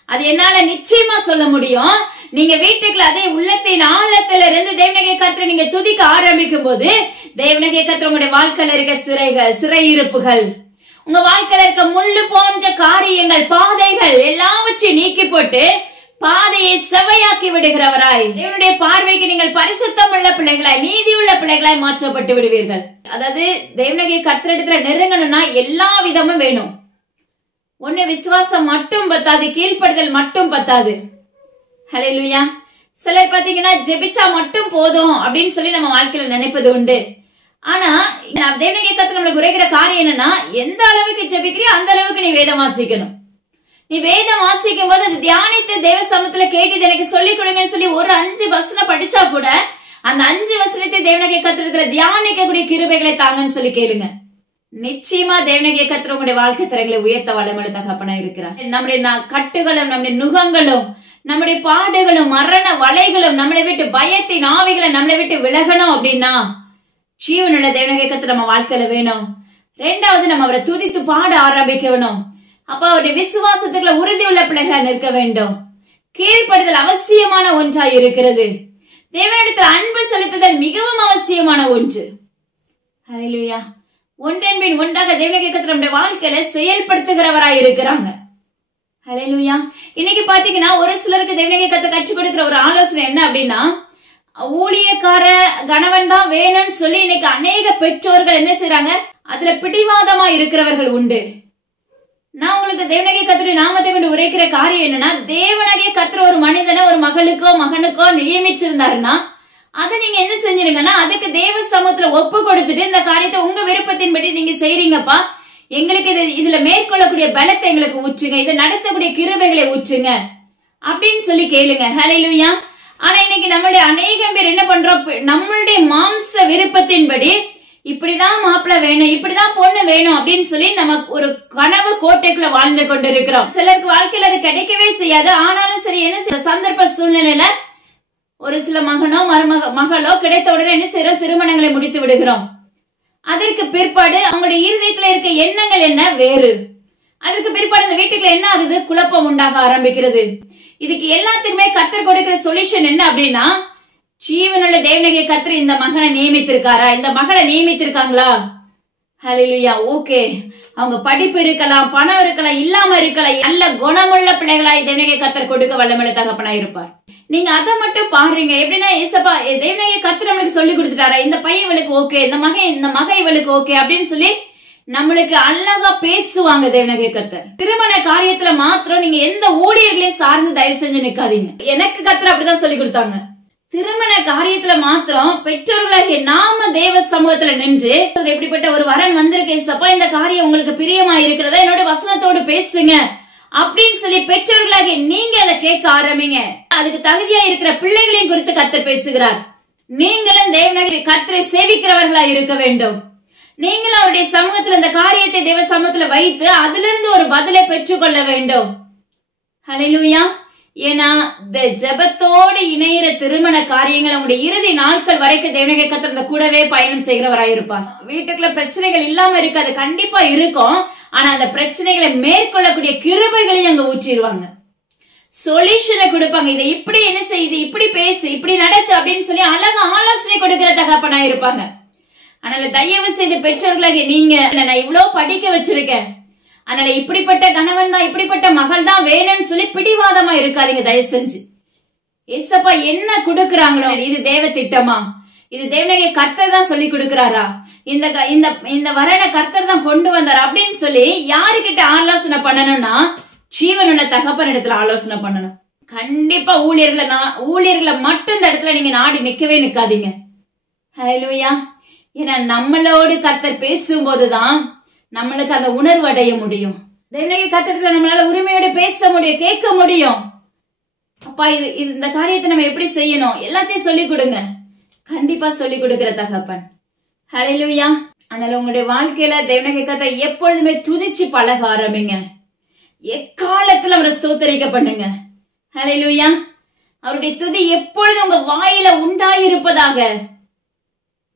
அது என்னால நிச்சயமா சொல்ல முடியும். நீங்க வீட்டுக்குள்ள அதே உள்ளத்தின் ஆழத்துல இருந்து தேவனாகிய கர்த்தரை நீங்க துதிக்க ஆரம்பிக்கும் போது தேவனாகிய கர்த்தர் உங்களுடைய வாழ்க்கையில இருக்க சிறையிருப்புகள், உங்க வாழ்க்கையில இருக்க முள்ளு போன்ற காரியங்கள், பாதைகள் எல்லாவற்றையும் நீக்கி போட்டு பாதையை செவையாக்கி விடுகிறவராய், தேவனுடைய பார்வைக்கு நீங்கள் பரிசுத்தம் உள்ள பிள்ளைகளாய், நீதி உள்ள பிள்ளைகளாய் மாற்றப்பட்டு விடுவீர்கள். அதாவது தேவனாகிய கர்த்தரிடத்துல நெருங்கணும்னா எல்லா விதமும் வேணும். ஒண்ணு விசுவாசம் மட்டும் பத்தாது, கீழ்ப்படுதல் மட்டும் பத்தாது. ஹல்லேலூயா. சிலர் பாத்தீங்கன்னா ஜெபிச்சா மட்டும் போதும் அப்படின்னு சொல்லி நம்ம வாழ்க்கையில நினைப்பது உண்டு. ஆனா தேவனுடைய கர்த்தர் நம்மளுக்கு உரைக்கிற காரியம் என்னன்னா, எந்த அளவுக்கு ஜெபிக்கிறியோ அந்த அளவுக்கு நீ வேதம் வாசிக்கணும். நீ வேதம் வாசிக்கும் போது அது தியானித்து தேவ சமூகத்துல கேட்டு எனக்கு சொல்லிக் கொடுங்கன்னு சொல்லி ஒரு 5 வசனம் படிச்சா கூட அந்த 5 வசனத்தை தேவனுடைய கர்த்தரத்துல தியானிக்கக்கூடிய கிருபைகளை தாங்கன்னு சொல்லி கேளுங்க. நிச்சயமா தேவனுடைய கர்த்தர் உங்களுடைய வாழ்க்கை தரங்களை உயர்த்த வல்லமையுள்ள தகப்பனா இருக்கிறார். நம்முடைய கட்டுகளும் நம்முடைய நுகங்களும் நம்முடைய பாடுகளும் மரண வலைகளும் நம்மளை விட்டு பயத்தின் ஆவிகளை நம்மளை விட்டு விலகணும் அப்படின்னா ஜீவனுள்ள தேவனுடைய கர்த்தர் நம்ம வாழ்க்கையில வேணும். 2வது நம்ம அவரை துதித்து பாட ஆரம்பிக்கணும். அப்ப அவருடைய விசுவாசத்துக்குள்ள உறுதி உள்ள பிள்ளைகளா நிற்க வேண்டும். கீழ்ப்படுதல் அவசியமான ஒன்றாய் இருக்கிறது. தேவனிடத்தில் அன்பு செலுத்துதல் மிகவும் அவசியமான ஒன்று. ஹல்லேலூயா. ஒன்றன் பின் ஒன்றாக தேவனுடைய கர்த்தர் நம்முடைய வாழ்க்கையில செயல்படுத்துகிறவராய் இருக்கிறாங்க. ஹல்லேலூயா. இன்னைக்கு பாத்தீங்கன்னா ஒரு சிலருக்கு தேவனுடைய கர்த்தர் கற்றுக் கொடுக்கிற ஒரு ஆலோசனை என்ன அப்படின்னா, ஊழியக்கார கணவன் தான் வேணும்னு சொல்லி இன்னைக்கு அநேக பெற்றோர்கள் என்ன செய்யறாங்க, அதுல பிடிவாதமா இருக்கிறவர்கள் உண்டு. நான் உங்களுக்கு தேவனாகிய கர்த்தருடைய நாமத்தை கொண்டு உரைக்கிற காரியம் என்னன்னா, தேவனாகிய கர்த்தர் ஒரு மனிதனை ஒரு மகளுக்கோ மகனுக்கோ நியமிச்சிருந்தாருன்னா அதை நீங்க என்ன செஞ்சிருங்கன்னா, அதுக்கு தேவ சமூகத்துல ஒப்பு கொடுத்துட்டு இந்த காரியத்தை உங்க விருப்பத்தின்படி நீங்க செய்றீங்கப்பா, எங்களுக்கு இதுல மேற்கொள்ளக்கூடிய பலத்தை எங்களுக்கு ஊற்றுங்க, இதை நடத்தக்கூடிய கிருபைகளை ஊற்றுங்க அப்படின்னு சொல்லி கேளுங்க. ஹல்லேலூயா. ஆனா இன்னைக்கு நம்மளுடைய அநேகம் பேர் என்ன பண்றோம், நம்மளுடைய மாம்ச விருப்பத்தின்படி இப்படிதான் மாப்பிள்ள வேணும், இப்படிதான் பொண்ணு வேணும் அப்படின்னு சொல்லி நம்ம ஒரு கனவு கோட்டைக்குள்ள வாழ்ந்து கொண்டிருக்கிறோம். சிலருக்கு வாழ்க்கையில அது கிடைக்கவே செய்யாது. ஆனாலும் சரி, என்ன சந்தர்ப்ப சூழ்நிலையில ஒரு சில மகனோ மகளோ கிடைத்த உடனே என்ன செய்யறோம், திருமணங்களை முடித்து விடுகிறோம். அதற்கு பிற்பாடு அவங்களுடைய இருதயத்துல இருக்க எண்ணங்கள் என்ன வேறு. அதற்கு பிற்பாடு இந்த வீட்டுக்குள்ள என்ன ஆகுது, குழப்பம் உண்டாக ஆரம்பிக்கிறது. இதுக்கு எல்லாத்துக்குமே கர்த்தர் கொடுக்கிற சொல்யூஷன் என்ன அப்படின்னா, ஜீவனுள்ள தேவனாகிய கர்த்தர் இந்த மகனை நியமித்திருக்காரா, இந்த மகளை நியமித்திருக்காங்களா? ஹல்லேலூயா. ஓகே, அவங்க படிப்பு இருக்கலாம், பணம் இருக்கலாம், இல்லாம இருக்கலாம், நல்ல குணமுள்ள பிள்ளைகளாய் தேவனாகிய கர்த்தர் கொடுக்க வல்லமையுள்ள தகப்பனா இருப்பார். நீங்க அதை மட்டும் பாருங்க. எப்படின்னா, ஏசப்பா தேவனாகிய கர்த்தர் நம்மளுக்கு சொல்லி கொடுத்துட்டாரா, இந்த பையன் இவளுக்கு ஓகே, இந்த மகன் இவளுக்கு ஓகே அப்படின்னு சொல்லி நம்மளுக்கு அழகா பேசுவாங்க தேவனாகிய கர்த்தர். திருமண காரியத்துல மாத்திரம் நீங்க எந்த ஊழியர்களையும் சார்ந்து தயவு செஞ்சு நிக்காதீங்க. எனக்கு கர்த்தர் அப்படிதான் சொல்லி கொடுத்தாங்க. திருமண காரியத்துல மாத்திரம் பெற்றோர்களாகிய நாம தேவ சமூகத்துல நின்று, எப்படிப்பட்ட ஒரு வரன் வந்திருக்க ஏசப்பா, இந்த காரியம் உங்களுக்கு பிரியமா இருக்கிறதா, என்னோட வசனத்தோடு பேசுங்க அப்படின்னு சொல்லி பெற்றோர்களாகிய நீங்க அதை கேட்க ஆரம்பிங்க. அதுக்கு தகுதியா இருக்கிற பிள்ளைகளையும் குறித்து கர்த்தர் பேசுகிறார். நீங்களும் தேவனாகிய கர்த்தரை சேவிக்கிறவர்களா இருக்க வேண்டும். நீங்களும் அவருடைய சமூகத்துல இந்த காரியத்தை தேவ சமூகத்துல வைத்து அதுல இருந்து ஒரு பதிலை பெற்றுக்கொள்ள வேண்டும். ஹல்லேலூயா. ஏன்னா இந்த ஜெபத்தோடு இணையிற திருமண காரியங்கள் உங்களுடைய இறுதி நாட்கள் வரைக்கும் தேவனாகிய கர்த்தர் இந்த கூடவே பயணம் செய்கிறவராயிருப்பார். வீட்டுக்குள்ள பிரச்சனைகள் இல்லாம இருக்காது, கண்டிப்பா இருக்கும். ஆனா அந்த பிரச்சனைகளை மேற்கொள்ளக்கூடிய கிருபைகளையும் அங்க ஊற்றிடுவாங்க, சொல்யூஷனை கொடுப்பாங்க. இதை இப்படி என்ன செய்யுது, இப்படி பேசு, இப்படி நடத்து அப்படின்னு சொல்லி அழகா ஆலோசனை கொடுக்கிற தகப்பனா இருப்பாங்க. அதனால தயவு செய்து பெற்றோர்களாகிய நீங்க, நான் இவ்வளவு படிக்க வச்சிருக்கேன், அதனால இப்படிப்பட்ட கணவன் தான், இப்படிப்பட்ட மகள் தான் வேணும்னு சொல்லி பிடிவாதமா இருக்காதீங்க தயவு செஞ்சு. ஏசப்பா என்ன கொடுக்கறாங்களோ, இது தேவ திட்டமா, இது தேவனாகிய கர்த்தர் தான் சொல்லி கொடுக்கிறாரா, இந்த வரனை கர்த்தர் தான் கொண்டு வந்தார் அப்படின்னு சொல்லி யாருக்கிட்ட ஆலோசனை பண்ணணும்னா, ஜீவனுள்ள தகப்பன் இடத்துல ஆலோசனை பண்ணணும். கண்டிப்பா ஊழியர்களை மட்டும் இந்த இடத்துல நீங்க நாடி நிக்கவே நிக்காதீங்க. ஹல்லேலூயா. ஏன்னா நம்மளோடு கர்த்தர் பேசும்போதுதான் நம்மளுக்கு அந்த உணர்வு அடைய முடியும். தேவனாகிய கர்த்தர் நம்மளால உரிமையோடு பேச முடியும், கேட்க முடியும். அப்பா இது இந்த காரியத்தை நம்ம எப்படி செய்யணும் எல்லாத்தையும் சொல்லி கொடுங்க. கண்டிப்பா சொல்லி கொடுக்கிற தகப்பன். ஹல்லேலூயா. அதனால உங்களுடைய வாழ்க்கையில தேவனாகிய கர்த்தரை எப்பொழுதுமே துதிச்சு பழக ஆரம்பிங்க. எக்காலத்துல அவரை ஸ்தோத்திரிக்க பண்ணுங்க. ஹல்லேலூயா. அவருடைய துதி எப்பொழுதும் உங்க வாயில உண்டாயிருப்பதாக.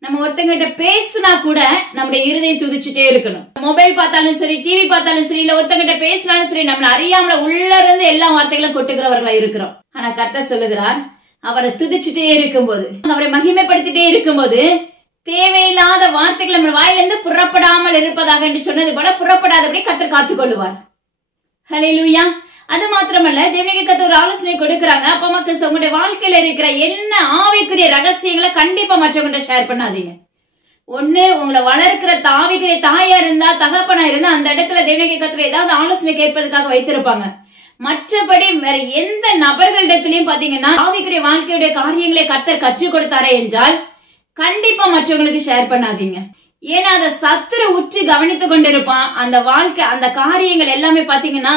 நம்ம ஒருத்தங்கிட்ட பேசினா கூட நம்முடைய இருதயம் துதிச்சுட்டே இருக்கணும். மொபைல் பார்த்தாலும் சரி, டிவி பார்த்தாலும் சரி, இல்ல ஒருத்தங்கிட்ட பேசினாலும் சரி, நம்மள அறியாமல உள்ள இருந்து எல்லா வார்த்தைகளும் கொட்டுகிறவர்களா இருக்கிறோம். ஆனா கர்த்தர் சொல்லுகிறார், அவரை துதிச்சுட்டே இருக்கும்போது, அவரை மகிமைப்படுத்திட்டே இருக்கும்போது தேவையில்லாத வார்த்தைகள் நம்ம வாயிலிருந்து புறப்படாமல் இருப்பதாக என்று சொன்னது போல புறப்படாதபடி கர்த்தர் காத்துக்கொள்ளுவார். ஹல்லேலூயா. அது மாத்திரமல்ல, தேவனாகிய கர்த்தர் ஒரு ஆலோசனை கொடுக்கறாங்க. அப்ப மக்கள் உங்களுடைய வாழ்க்கையில இருக்கிற என்ன ஆவிக்குரிய ரகசியங்களை கண்டிப்பா மற்றவங்கிட்ட ஷேர் பண்ணாதீங்க. ஒண்ணு உங்களை வளர்க்கிற தாவிக்கிற தாயா இருந்தா, தகப்பனா இருந்தா அந்த இடத்துல தேவனாகிய கர்த்தர் ஏதாவது ஆலோசனை கேட்பதற்காக வைத்திருப்பாங்க. மற்றபடி வேற எந்த நபர்களிடத்திலையும் பாத்தீங்கன்னா ஆவிக்குரிய வாழ்க்கையுடைய காரியங்களை கர்த்தர் கற்றுக் கொடுத்தாரே என்றால் கண்டிப்பா மற்றவங்களுக்கு ஷேர் பண்ணாதீங்க. ஏன்னா அதை சத்துரு உற்று கவனித்து கொண்டிருப்பான். அந்த வாழ்க்கை அந்த காரியங்கள் எல்லாமே பாத்தீங்கன்னா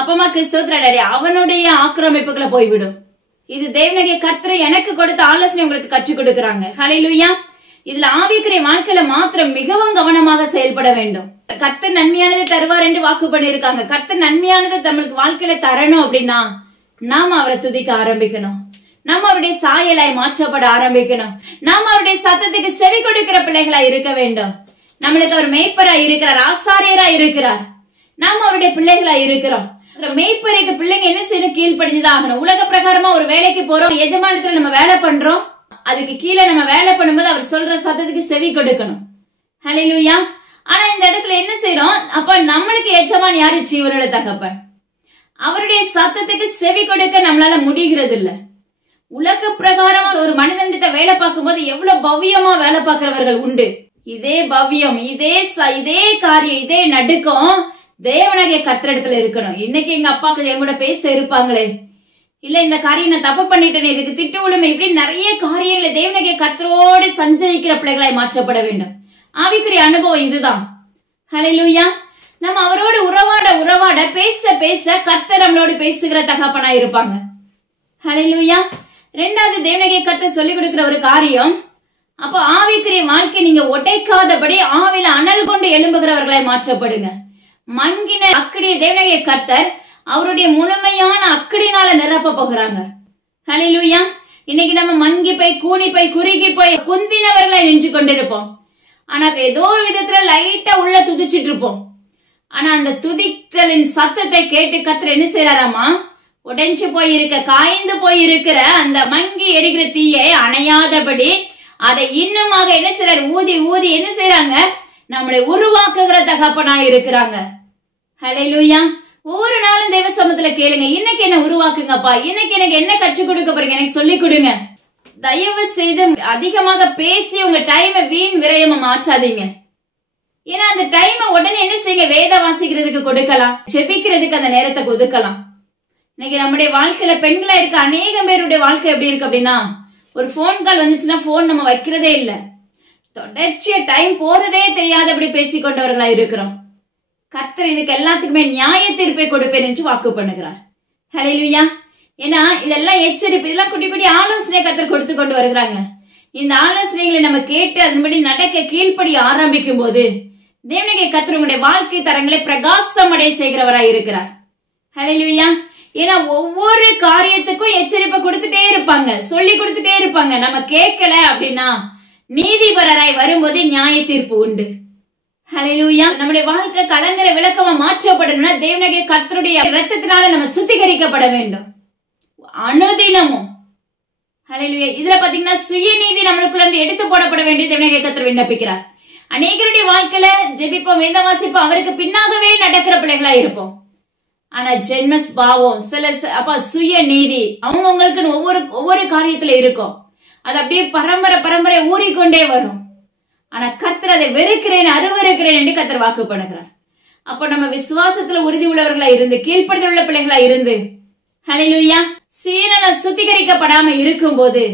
அப்பமா கிறிஸ்தவ அவனுடைய ஆக்கிரமிப்புகளை போய்விடும். இது தேவனாகிய கர்த்தர் எனக்கு கொடுத்த ஆலோசனை உங்களுக்கு கற்றுக் கொடுக்கறாங்க. ஹல்லேலூயா. இதுல ஆவிக்குரிய வாழ்க்கையில மாத்திரம் மிகவும் கவனமாக செயல்பட வேண்டும். கர்த்தர் நன்மையானதை தருவார் என்று வாக்கு பண்ணிருக்காங்க. கர்த்தர் நன்மையானதை நம்மளுக்கு வாழ்க்கையில தரணும் அப்படின்னா நாம அவரை துதிக்க ஆரம்பிக்கணும். நம்ம அவருடைய சாயலாய் மாற்றப்பட ஆரம்பிக்கணும். நாம அவருடைய சத்தத்துக்கு செவி கொடுக்கிற பிள்ளைகளா இருக்க வேண்டும். நம்மளுக்கு அவர் மேய்ப்பரா இருக்கிறார், ஆசாரியரா இருக்கிறார். நாம அவருடைய பிள்ளைகளா இருக்கிறோம். மேய்ப்பருக்கு பிள்ளைங்க என்ன செய்யணும்? கீழ்ப்படிஞ்சுதான் ஆகணும். உலக பிரகாரமா ஒரு வேலைக்கு போறோம், எஜமானத்துல நம்ம வேலை பண்றோம், அதுக்கு கீழே நம்ம வேலை பண்ணும்போது அவர் சொல்ற சத்தத்துக்கு செவி கொடுக்கணும். ஹல்லேலூயா. ஆனா இந்த இடத்துல என்ன செய்யறோம்? அப்ப நம்மளுக்கு எஜமான் யாரு? ஜீவனுள்ள தகப்பன். அவருடைய சத்தத்துக்கு செவி கொடுக்க நம்மளால முடிகிறது இல்ல. உலக பிரகாரமா ஒரு மனிதனிடத்தை வேலை பார்க்கும் போது எவ்வளவு பவ்யமா வேலை பார்க்கிறவர்கள் உண்டு. இதே பவ்யம், இதே காரியம், இதே நடுக்கம் தேவனாகிய கர்த்தரிடத்துல இருக்கணும். இன்னைக்கு எங்க அப்பாக்கு என் கூட பேச இருப்பாங்களே, இல்ல இந்த காரியம் நான் தப்பு பண்ணிட்டேனே, இதுக்கு திட்டு விடுமே, இப்படி நிறைய காரியங்களை தேவனாகிய கர்த்தரோடு சஞ்சரிக்கிற பிள்ளைகளாய் மாற்றப்பட வேண்டும். ஆவிக்குரிய அனுபவம் இதுதான். ஹல்லேலூயா. நம்ம அவரோடு உறவாட பேச பேச கர்த்தர் நம்மளோடு பேசுகிற தகப்பனா இருப்பாங்க. ஹல்லேலூயா. ரெண்டாவது தேவனாகிய கர்த்தர் சொல்லிக் கொடுக்கிற ஒரு காரியம், அப்ப ஆவிக்குரிய வாழ்க்கை நீங்க உடைக்காதபடி ஆவில அனல் கொண்டு எழும்புகிறவர்களாய் மாற்றப்படுங்க. மங்கின அக்கடியை தேவனாகிய கர்த்தர் அவருடைய முழுமையான அக்கடினால நிரப்ப போகிறாங்க. ஹல்லேலூயா. இன்னைக்கு நம்ம மங்கி போய் கூனி போய் குறுகி போய் குந்தினவர்களாய் நின்று கொண்டிருப்போம். ஆனா ஏதோ விதத்துல லைட்டா உள்ள துதிச்சிட்டு இருப்போம். ஆனா அந்த துதித்தலின் சத்தத்தை கேட்டு கர்த்தர் என்ன செய்யறாராமா? உடைஞ்சு போயிருக்க, காய்ந்து போயிருக்கிற அந்த மங்கி எரிகிற தீயை அணையாதபடி அதை இன்னுமாக என்ன செய்யறாரு? ஊதி ஊதி என்ன செய்யறாங்க? நம்மளை உருவாக்குகிற தகப்பனா இருக்கிறாங்க. ஹல்லேலூயா. ஒவ்வொரு நாளும் தெய்வ சமூகத்துல கேளுங்க, இன்னைக்கு என்ன உருவாக்குங்கப்பா, இன்னைக்கு எனக்கு என்ன கற்றுக் கொடுக்க போறீங்க, எனக்கு சொல்லிக் கொடுங்க. தயவு செய்து அதிகமாக பேசி உங்க டைமை வீண் விரயமா மாற்றாதீங்க. ஏன்னா அந்த டைமை உடனே என்ன செய்யுங்க? வேத வாசிக்கிறதுக்கு கொடுக்கலாம், ஜெபிக்கிறதுக்கு அந்த நேரத்தை ஒதுக்கலாம். இன்னைக்கு நம்முடைய வாழ்க்கையில பெண்களா இருக்க அநேகம் பேருடைய வாழ்க்கை எப்படி இருக்கு அப்படின்னா, ஒரு போன் கால் வந்துச்சுன்னா போன் நம்ம வைக்கிறதே இல்ல, தொடர்ச்சியா டைம் போறதே தெரியாதபடி பேசி கொண்டவர்களா இருக்கிறோம். கர்த்தர் இதுக்கு எல்லாத்துக்குமே நியாய தீர்ப்பை கொடுப்பேன் என்று வாக்கு பண்ணுகிறார். ஹல்லேலூயா. ஏன்னா இதெல்லாம் எச்சரிப்பு, இதெல்லாம் குட்டி குட்டி ஆலோசனை கர்த்தர் கொடுத்து கொண்டு வருகிறாங்க. இந்த ஆலோசனைகளை நம்ம கேட்டு அதன்படி நடக்க கீழ்ப்படி ஆரம்பிக்கும் போது தேவனாகிய கர்த்தர் உங்களுடைய வாழ்க்கை தரங்களை பிரகாசமடைய செய்கிறவராய் இருக்கிறார். ஹல்லேலூயா. ஏன்னா ஒவ்வொரு காரியத்துக்கும் எச்சரிப்பை கொடுத்துட்டே இருப்பாங்க, சொல்லி கொடுத்துட்டே இருப்பாங்க. நம்ம கேட்கல அப்படின்னா நீதிபரராய் வரும்போது நியாய தீர்ப்பு உண்டு. ஹல்லேலூயா. நம்முடைய வாழ்க்கை கலங்கரை விளக்கமா மாற்றப்படணும்னா தேவனாகிய கர்த்தருடைய இரத்தத்தினால நம்ம சுத்திகரிக்கப்பட வேண்டும் அனுதினமும். ஹல்லேலூயா. இதுல பாத்தீங்கன்னா சுயநீதி நம்மளுக்குள்ள இருந்து எடுத்து போடப்பட வேண்டிய தேவனாகிய கர்த்தர் விண்ணப்பிக்கிறார். அநேகருடைய வாழ்க்கையில ஜெபிப்போம், வேத வாசிப்போம், அவருக்கு பின்னாகவே நடக்கிற பிள்ளைகளா இருப்போம். ஆனா ஜென்மஸ் பாவம் அப்ப சுய நீதி அவங்களுக்கு ஒவ்வொரு காரியத்துல இருக்கும். அது அப்படியே பரம்பரை ஊறிக்கொண்டே வரும். ஆனா கர்த்தர் அதை வெறுக்கிறேன், அருவருக்கிறேன் என்று கர்த்தர் வாக்கு பண்ணுகிறார். அப்ப நம்ம விசுவாசத்துல உறுதி உள்ளவர்களா இருந்து, கீழ்ப்படுதல் உள்ள பிள்ளைகளா இருந்து, ஹல்லேலூயா, சுயநலம் சுத்திகரிக்கப்படாம இருக்கும் போது,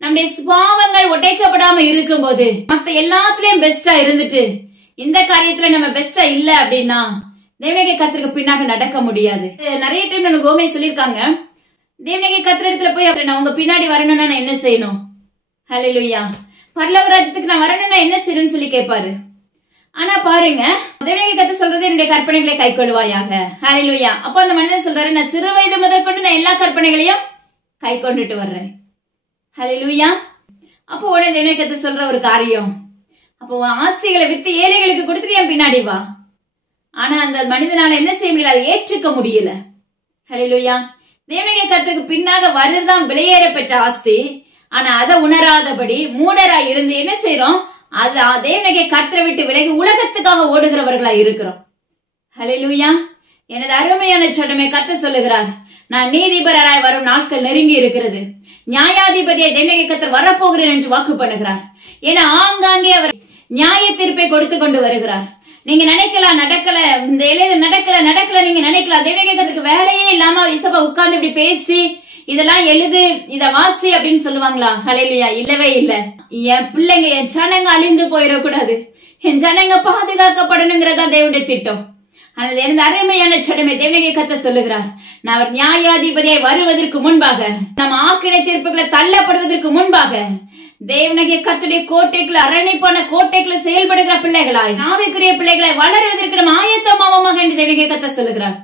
நம்முடைய சுபாவங்கள் உடைக்கப்படாம இருக்கும் போது, மத்த எல்லாத்துலயும் பெஸ்டா இருந்துட்டு இந்த காரியத்துல நம்ம பெஸ்டா இல்ல அப்படின்னா தேவனாகிய கர்த்தருக்கு பின்னாக நடக்க முடியாது. நிறைய டைம் நம்ம கோமே சொல்லிருக்காங்க, தேவனாகிய கர்த்தர் இடத்துல போய் நான் உங்க பின்னாடி வரணும்னா நான் என்ன செய்யணும்? ஹல்லேலூயா. பரலோக ராஜ்யத்துக்கு நான் வரணும்னா என்ன செய்யணும்னு சொல்லி கேட்பாரு. ஆனா பாருங்க, தேவனாகிய கர்த்தர் சொல்றது என்னுடைய கற்பனைகளை கைக்கொள்வாயாக. ஹல்லேலூயா. அப்ப அந்த மனிதன் சொல்றாரு, நான் சிறு வயது முதற்கொண்டு நான் எல்லா கற்பனைகளையும் கை கொண்டுட்டு வர்றேன். ஹல்லேலூயா. அப்போ உடனே தேவனாகிய கர்த்தர் சொல்ற ஒரு காரியம், அப்போ ஆஸ்திகளை வித்து ஏழைகளுக்கு கொடுத்துட்டு என் பின்னாடி வா. ஆனா அந்த மனிதனால என்ன செய்ய முடியல? அதை ஏற்றுக்க முடியல. ஹல்லேலூயா. தேவனாகிய கர்த்தருக்கு பின்னாக வருதான் விலையேற பெற்ற ஆஸ்தி. ஆனா அதை உணராதபடி மூடராய் இருந்து என்ன செய்யறோம்? அது தேவனாகிய கர்த்தரை விட்டு விலகி உலகத்துக்காக ஓடுகிறவர்களா இருக்கிறோம். ஹல்லேலூயா. எனது அருமையான சடமே கர்த்தர் சொல்லுகிறார், நான் நீதிபரராய் வரும் நாட்கள் நெருங்கி இருக்கிறது, நியாயாதிபதியை தேவனாகிய கர்த்தர் வரப்போகிறேன் என்று வாக்கு பண்ணுகிறார். ஏன்னா ஆங்காங்கே அவர் நியாய தீர்ப்பை கொடுத்து கொண்டு வருகிறார். நீங்க நினைக்கலாம் நடக்கல, இந்த இலையில நடக்கல நீங்க நினைக்கலாம். தேவனுடைய கர்த்தருக்கு வேலையே இல்லாம இசபா உட்கார்ந்து இப்படி பேசி இதெல்லாம் எழுது, இத வாசி அப்படின்னு சொல்லுவாங்களா? ஹல்லேலூயா, இல்லவே இல்ல. என் பிள்ளைங்க, என் ஜனங்க அழிந்து போயிடக்கூடாது, என் ஜனங்க பாதுகாக்கப்படணுங்கிறதா தேவனுடைய திட்டம். ஆனால் எந்த அருமையான சடமை தேவனுடைய கர்த்தர் சொல்லுகிறார், நான் அவர் நியாயாதிபதியாய் வருவதற்கு முன்பாக, நம்ம ஆக்கினை தீர்ப்புகளை தள்ளப்படுவதற்கு முன்பாக தேவனுடைய கர்த்தருடைய கோட்டைக்குள்ள, அரணிப்பான கோட்டைக்குள்ள செயல்படுகிற பிள்ளைகளாய், ஆவிக்குரிய பிள்ளைகளாய் வளருவதற்கு நம்ம ஆயத்தமாவோமாக என்று தேவனுடைய கர்த்தர் சொல்லுகிறார்.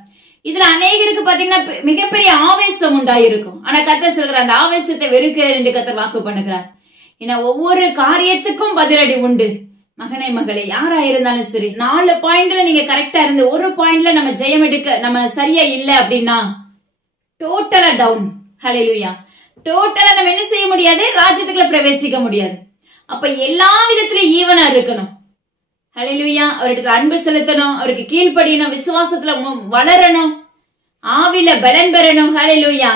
இதுல அநேகருக்கு பாத்தீங்கன்னா மிகப்பெரிய ஆவேசம் உண்டாயிருக்கும். ஆனா கர்த்தர் சொல்கிறார், அந்த ஆவேசத்தை வெறுக்கிறேன் என்று கர்த்தர் வாக்கு பண்ணுகிறார். ஏன்னா ஒவ்வொரு காரியத்துக்கும் பதிலடி உண்டு. மகனே மகளே, யாரா இருந்தாலும் சரி, 4 பாயிண்ட்ல நீங்க கரெக்டா இருந்து 1 பாயிண்ட்ல நம்ம ஜெயம் எடுக்க நம்ம சரியா இல்ல அப்படின்னா டோட்டலா டவுன். ஹல்லேலூயா. டோட்டலா நம்ம என்ன செய்ய முடியாது? ராஜ்யத்துக்குள்ள பிரவேசிக்க முடியாது. அப்ப எல்லா விதத்திலும் ஈவனா இருக்கணும். ஹல்லேலூயா. அவருக்கு அன்பு செலுத்தணும், அவருக்கு கீழ்ப்படியணும், விசுவாசத்துல வளரணும், ஆவில பலன் பெறணும். ஹல்லேலூயா.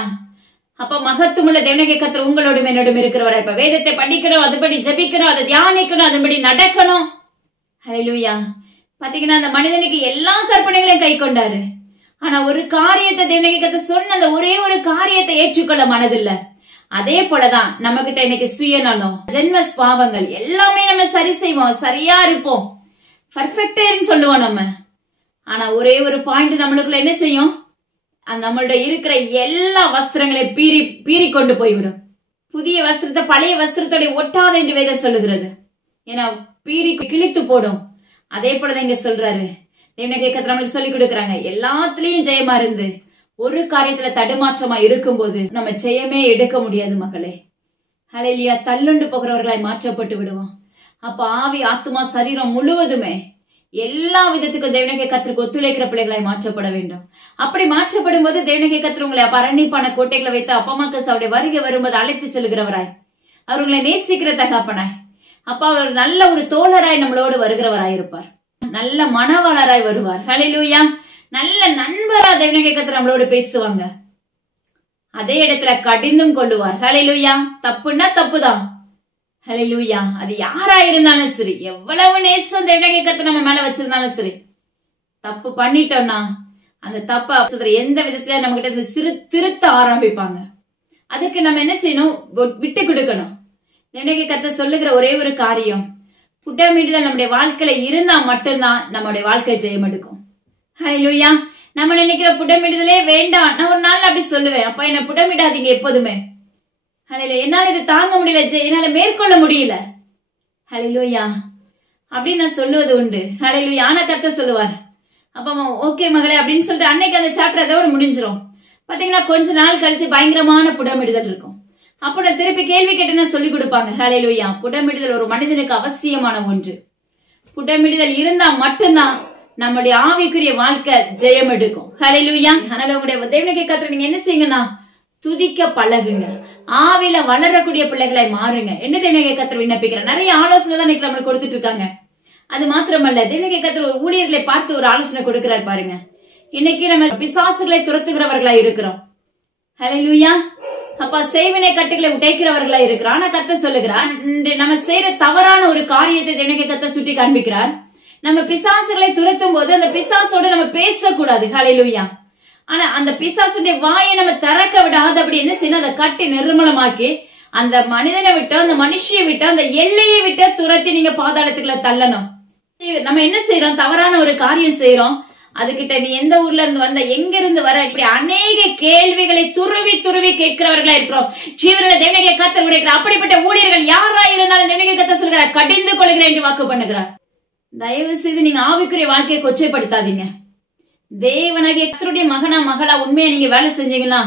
அப்ப மகத்துவமுள்ள தேவனுடைய கர்த்தர் உங்களோடும் என்னோடும் இருக்கிறவரா இருப்பார். வேதத்தை படிக்கணும், அதுபடி ஜெபிக்கணும், அதை தியானிக்கணும், அதுபடி நடக்கணும். ஹல்லேலூயா. பாத்தீங்கன்னா அந்த மனிதனுக்கு எல்லா கற்பனைகளையும் கை கொண்டாரு. ஆனா ஒரு காரியத்தை தேவனுடைய கர்த்தர் சொன்ன அந்த ஒரே ஒரு காரியத்தை ஏற்றுக்கொள்ள மனதில்ல. அதே போலதான் நம்ம கிட்ட இன்னைக்கு சுயநலம், ஜென்ம பாவங்கள் எல்லாமே நம்ம சரி செய்வோம், சரியா இருப்போம், பர்ஃபெக்டா சொல்லுவோம் நம்ம. ஆனா ஒரே ஒரு பாயிண்ட் நம்மளுக்குள்ள என்ன செய்யும்? நம்மளோட இருக்கிற எல்லா வஸ்திரங்களையும் பீறி கொண்டு போய்விடும். புதிய வஸ்திரத்தை பழைய வஸ்திரத்தோட ஒட்டாத என்று வேதம் சொல்லுகிறது. ஏன்னா பீறி கிழித்து போடும். அதே போலதான் இங்க சொல்றாரு. தேவனுடைய கர்த்தர் நம்மளுக்கு சொல்லி கொடுக்கறாங்க, எல்லாத்துலயும் ஜெயமா இருந்து ஒரு காரியத்துல தடுமாற்றமா இருக்கும்போது நம்ம ஜெயமே எடுக்க முடியாது மகளே. ஹல்லேலூயா. தள்ளுண்டு போகிறவர்களாய் மாற்றப்பட்டு விடுவோம். அப்ப ஆவி, ஆத்மா, சரீரம் முழுவதுமே எல்லா விதத்துக்கும் தேவனுடைய கர்த்தருக்கு ஒத்துழைக்கிற பிள்ளைகளாய் மாற்றப்பட வேண்டும். அப்படி மாற்றப்படும் போது தேவனுடைய கர்த்தர் உங்களை அரணிப்பான கோட்டைகளை வைத்து அப்பமாக்கு அவருடைய வருகை வரும்போது அழைத்து செல்கிறவராய், அவர்களை நேசிக்கிற தகப்பனாய், அப்ப அவர் நல்ல ஒரு தோழராய் நம்மளோடு வருகிறவராய் இருப்பார். நல்ல மனவாளராய் வருவார். ஹல்லேலூயா. நல்ல நண்பரா தேவனுடைய கர்த்தர் நம்மளோடு பேசுவாங்க. அதே இடத்துல கடிந்தும் கொள்ளுவார். ஹல்லேலூயா. தப்புன்னா தப்புதான். ஹல்லேலூயா. அது யாரா இருந்தாலும் சரி, எவ்வளவு நேசம் தேவனுடைய கர்த்தர் நம்ம மேல வச்சிருந்தாலும் சரி, தப்பு பண்ணிட்டோம்னா அந்த தப்ப எந்த விதத்துல நம்ம கிட்ட திருத்த ஆரம்பிப்பாங்க. அதுக்கு நம்ம என்ன செய்யணும்? விட்டு கொடுக்கணும். தேவனுடைய கர்த்தர் சொல்லுகிற ஒரே ஒரு காரியம், புடமிடுதல் நம்முடைய வாழ்க்கையில இருந்தா மட்டும்தான் நம்முடைய வாழ்க்கை ஜெயம் எடுக்கும். ஹல்லேலூயா. நம்ம நினைக்கிற புடமிடுதலே வேண்டாம். நான் ஒரு நாள் அப்படி சொல்லுவேன், அப்ப என்ன புடமிடாதீங்க எப்போதுமே. ஹல்லேலூயா. என்னால இது தாங்க முடியல, என்னால மேற்கொள்ள முடியல. ஹல்லேலூயா. அப்படின்னு நான் சொல்லுவது உண்டு. ஹல்லேலூயா. ஆனா கர்த்தர் சொல்லுவார், அப்ப ஓகே மகளே அப்படின்னு சொல்லிட்டு அன்னைக்கு அந்த சாப்டர் அதோட முடிஞ்சிரும். பாத்தீங்கன்னா கொஞ்ச நாள் கழிச்சு பயங்கரமான புடமிடுதல் இருக்கும். அப்ப நான் திருப்பி கேள்வி கேட்டேன்னு சொல்லி கொடுப்பாங்க. ஹல்லேலூயா. புடமிடுதல் ஒரு மனிதனுக்கு அவசியமான ஒன்று. புடமிடுதல் இருந்தா மட்டும்தான் நம்முடைய ஆவிக்குரிய வாழ்க்கை ஜெயம் எடுக்கும். ஹல்லேலூயா. அதனால உங்களுடைய தேவனுடைய கர்த்தரை நீங்க என்ன செய்யுங்கன்னா, துதிக்க பழகுங்க, ஆவில வளரக்கூடிய பிள்ளைகளாய் மாறுங்க. என்ன தேவனுடைய கர்த்தர் விண்ணப்பிக்கிறார்? நிறைய ஆலோசனை தான் இன்னைக்கு நம்மளுக்கு கொடுத்துட்டு இருக்காங்க. அது மாத்திரமல்ல, தேவனுடைய கர்த்தர் ஒரு ஊழியர்களை பார்த்து ஒரு ஆலோசனை கொடுக்கிறார் பாருங்க. இன்னைக்கு நம்ம பிசாசுகளை துரத்துகிறவர்களா இருக்கிறோம். ஹல்லேலூயா. அப்ப செய்வினை கட்டுகளை உடைக்கிறவர்களா இருக்கிறோம். ஆனா கர்த்தர் சொல்லுகிறார், நம்ம செய்யற தவறான ஒரு காரியத்தை தேவனுடைய கர்த்தர் சுட்டி காண்பிக்கிறார். நம்ம பிசாசுகளை துரத்தும் போது அந்த பிசாசோட நம்ம பேசக்கூடாது. ஹல்லேலூயா. ஆனா அந்த பிசாசுடைய வாயை நம்ம திறக்க விடாத அப்படி என்ன செய்யணும்? அதை கட்டி நிர்மலமாக்கி அந்த மனிதனை விட்டு, அந்த மனுஷியை விட்டு, அந்த எல்லையை விட்டு துரத்தி நீங்க பாதாளத்துக்குள்ள தள்ளணும். நம்ம என்ன செய்யறோம்? தவறான ஒரு காரியம் செய்யறோம். அதுகிட்ட நீ எந்த ஊர்ல இருந்து வந்த, எங்க இருந்து வர, இப்படி அநேக கேள்விகளை துருவி துருவி கேட்கிறவர்களா இருக்கிறோம். ஜீவனில் தேவனுடைய கர்த்தர் உரைக்கிறார். அப்படிப்பட்ட ஊழியர்கள் யாரா இருந்தாலும் தேவனுடைய கர்த்தர் சொல்கிறார், கடிந்து கொள்கிறேன் என்று வாக்கு பண்ணுகிறார். தயவு செய்து நீங்க ஆவிக்குரிய வாழ்க்கையை கொச்சைப்படுத்தாதீங்க. தேவனாகிய கர்த்தருடைய மகனா மகளா உண்மையா நீங்க வேலை செஞ்சீங்கன்னா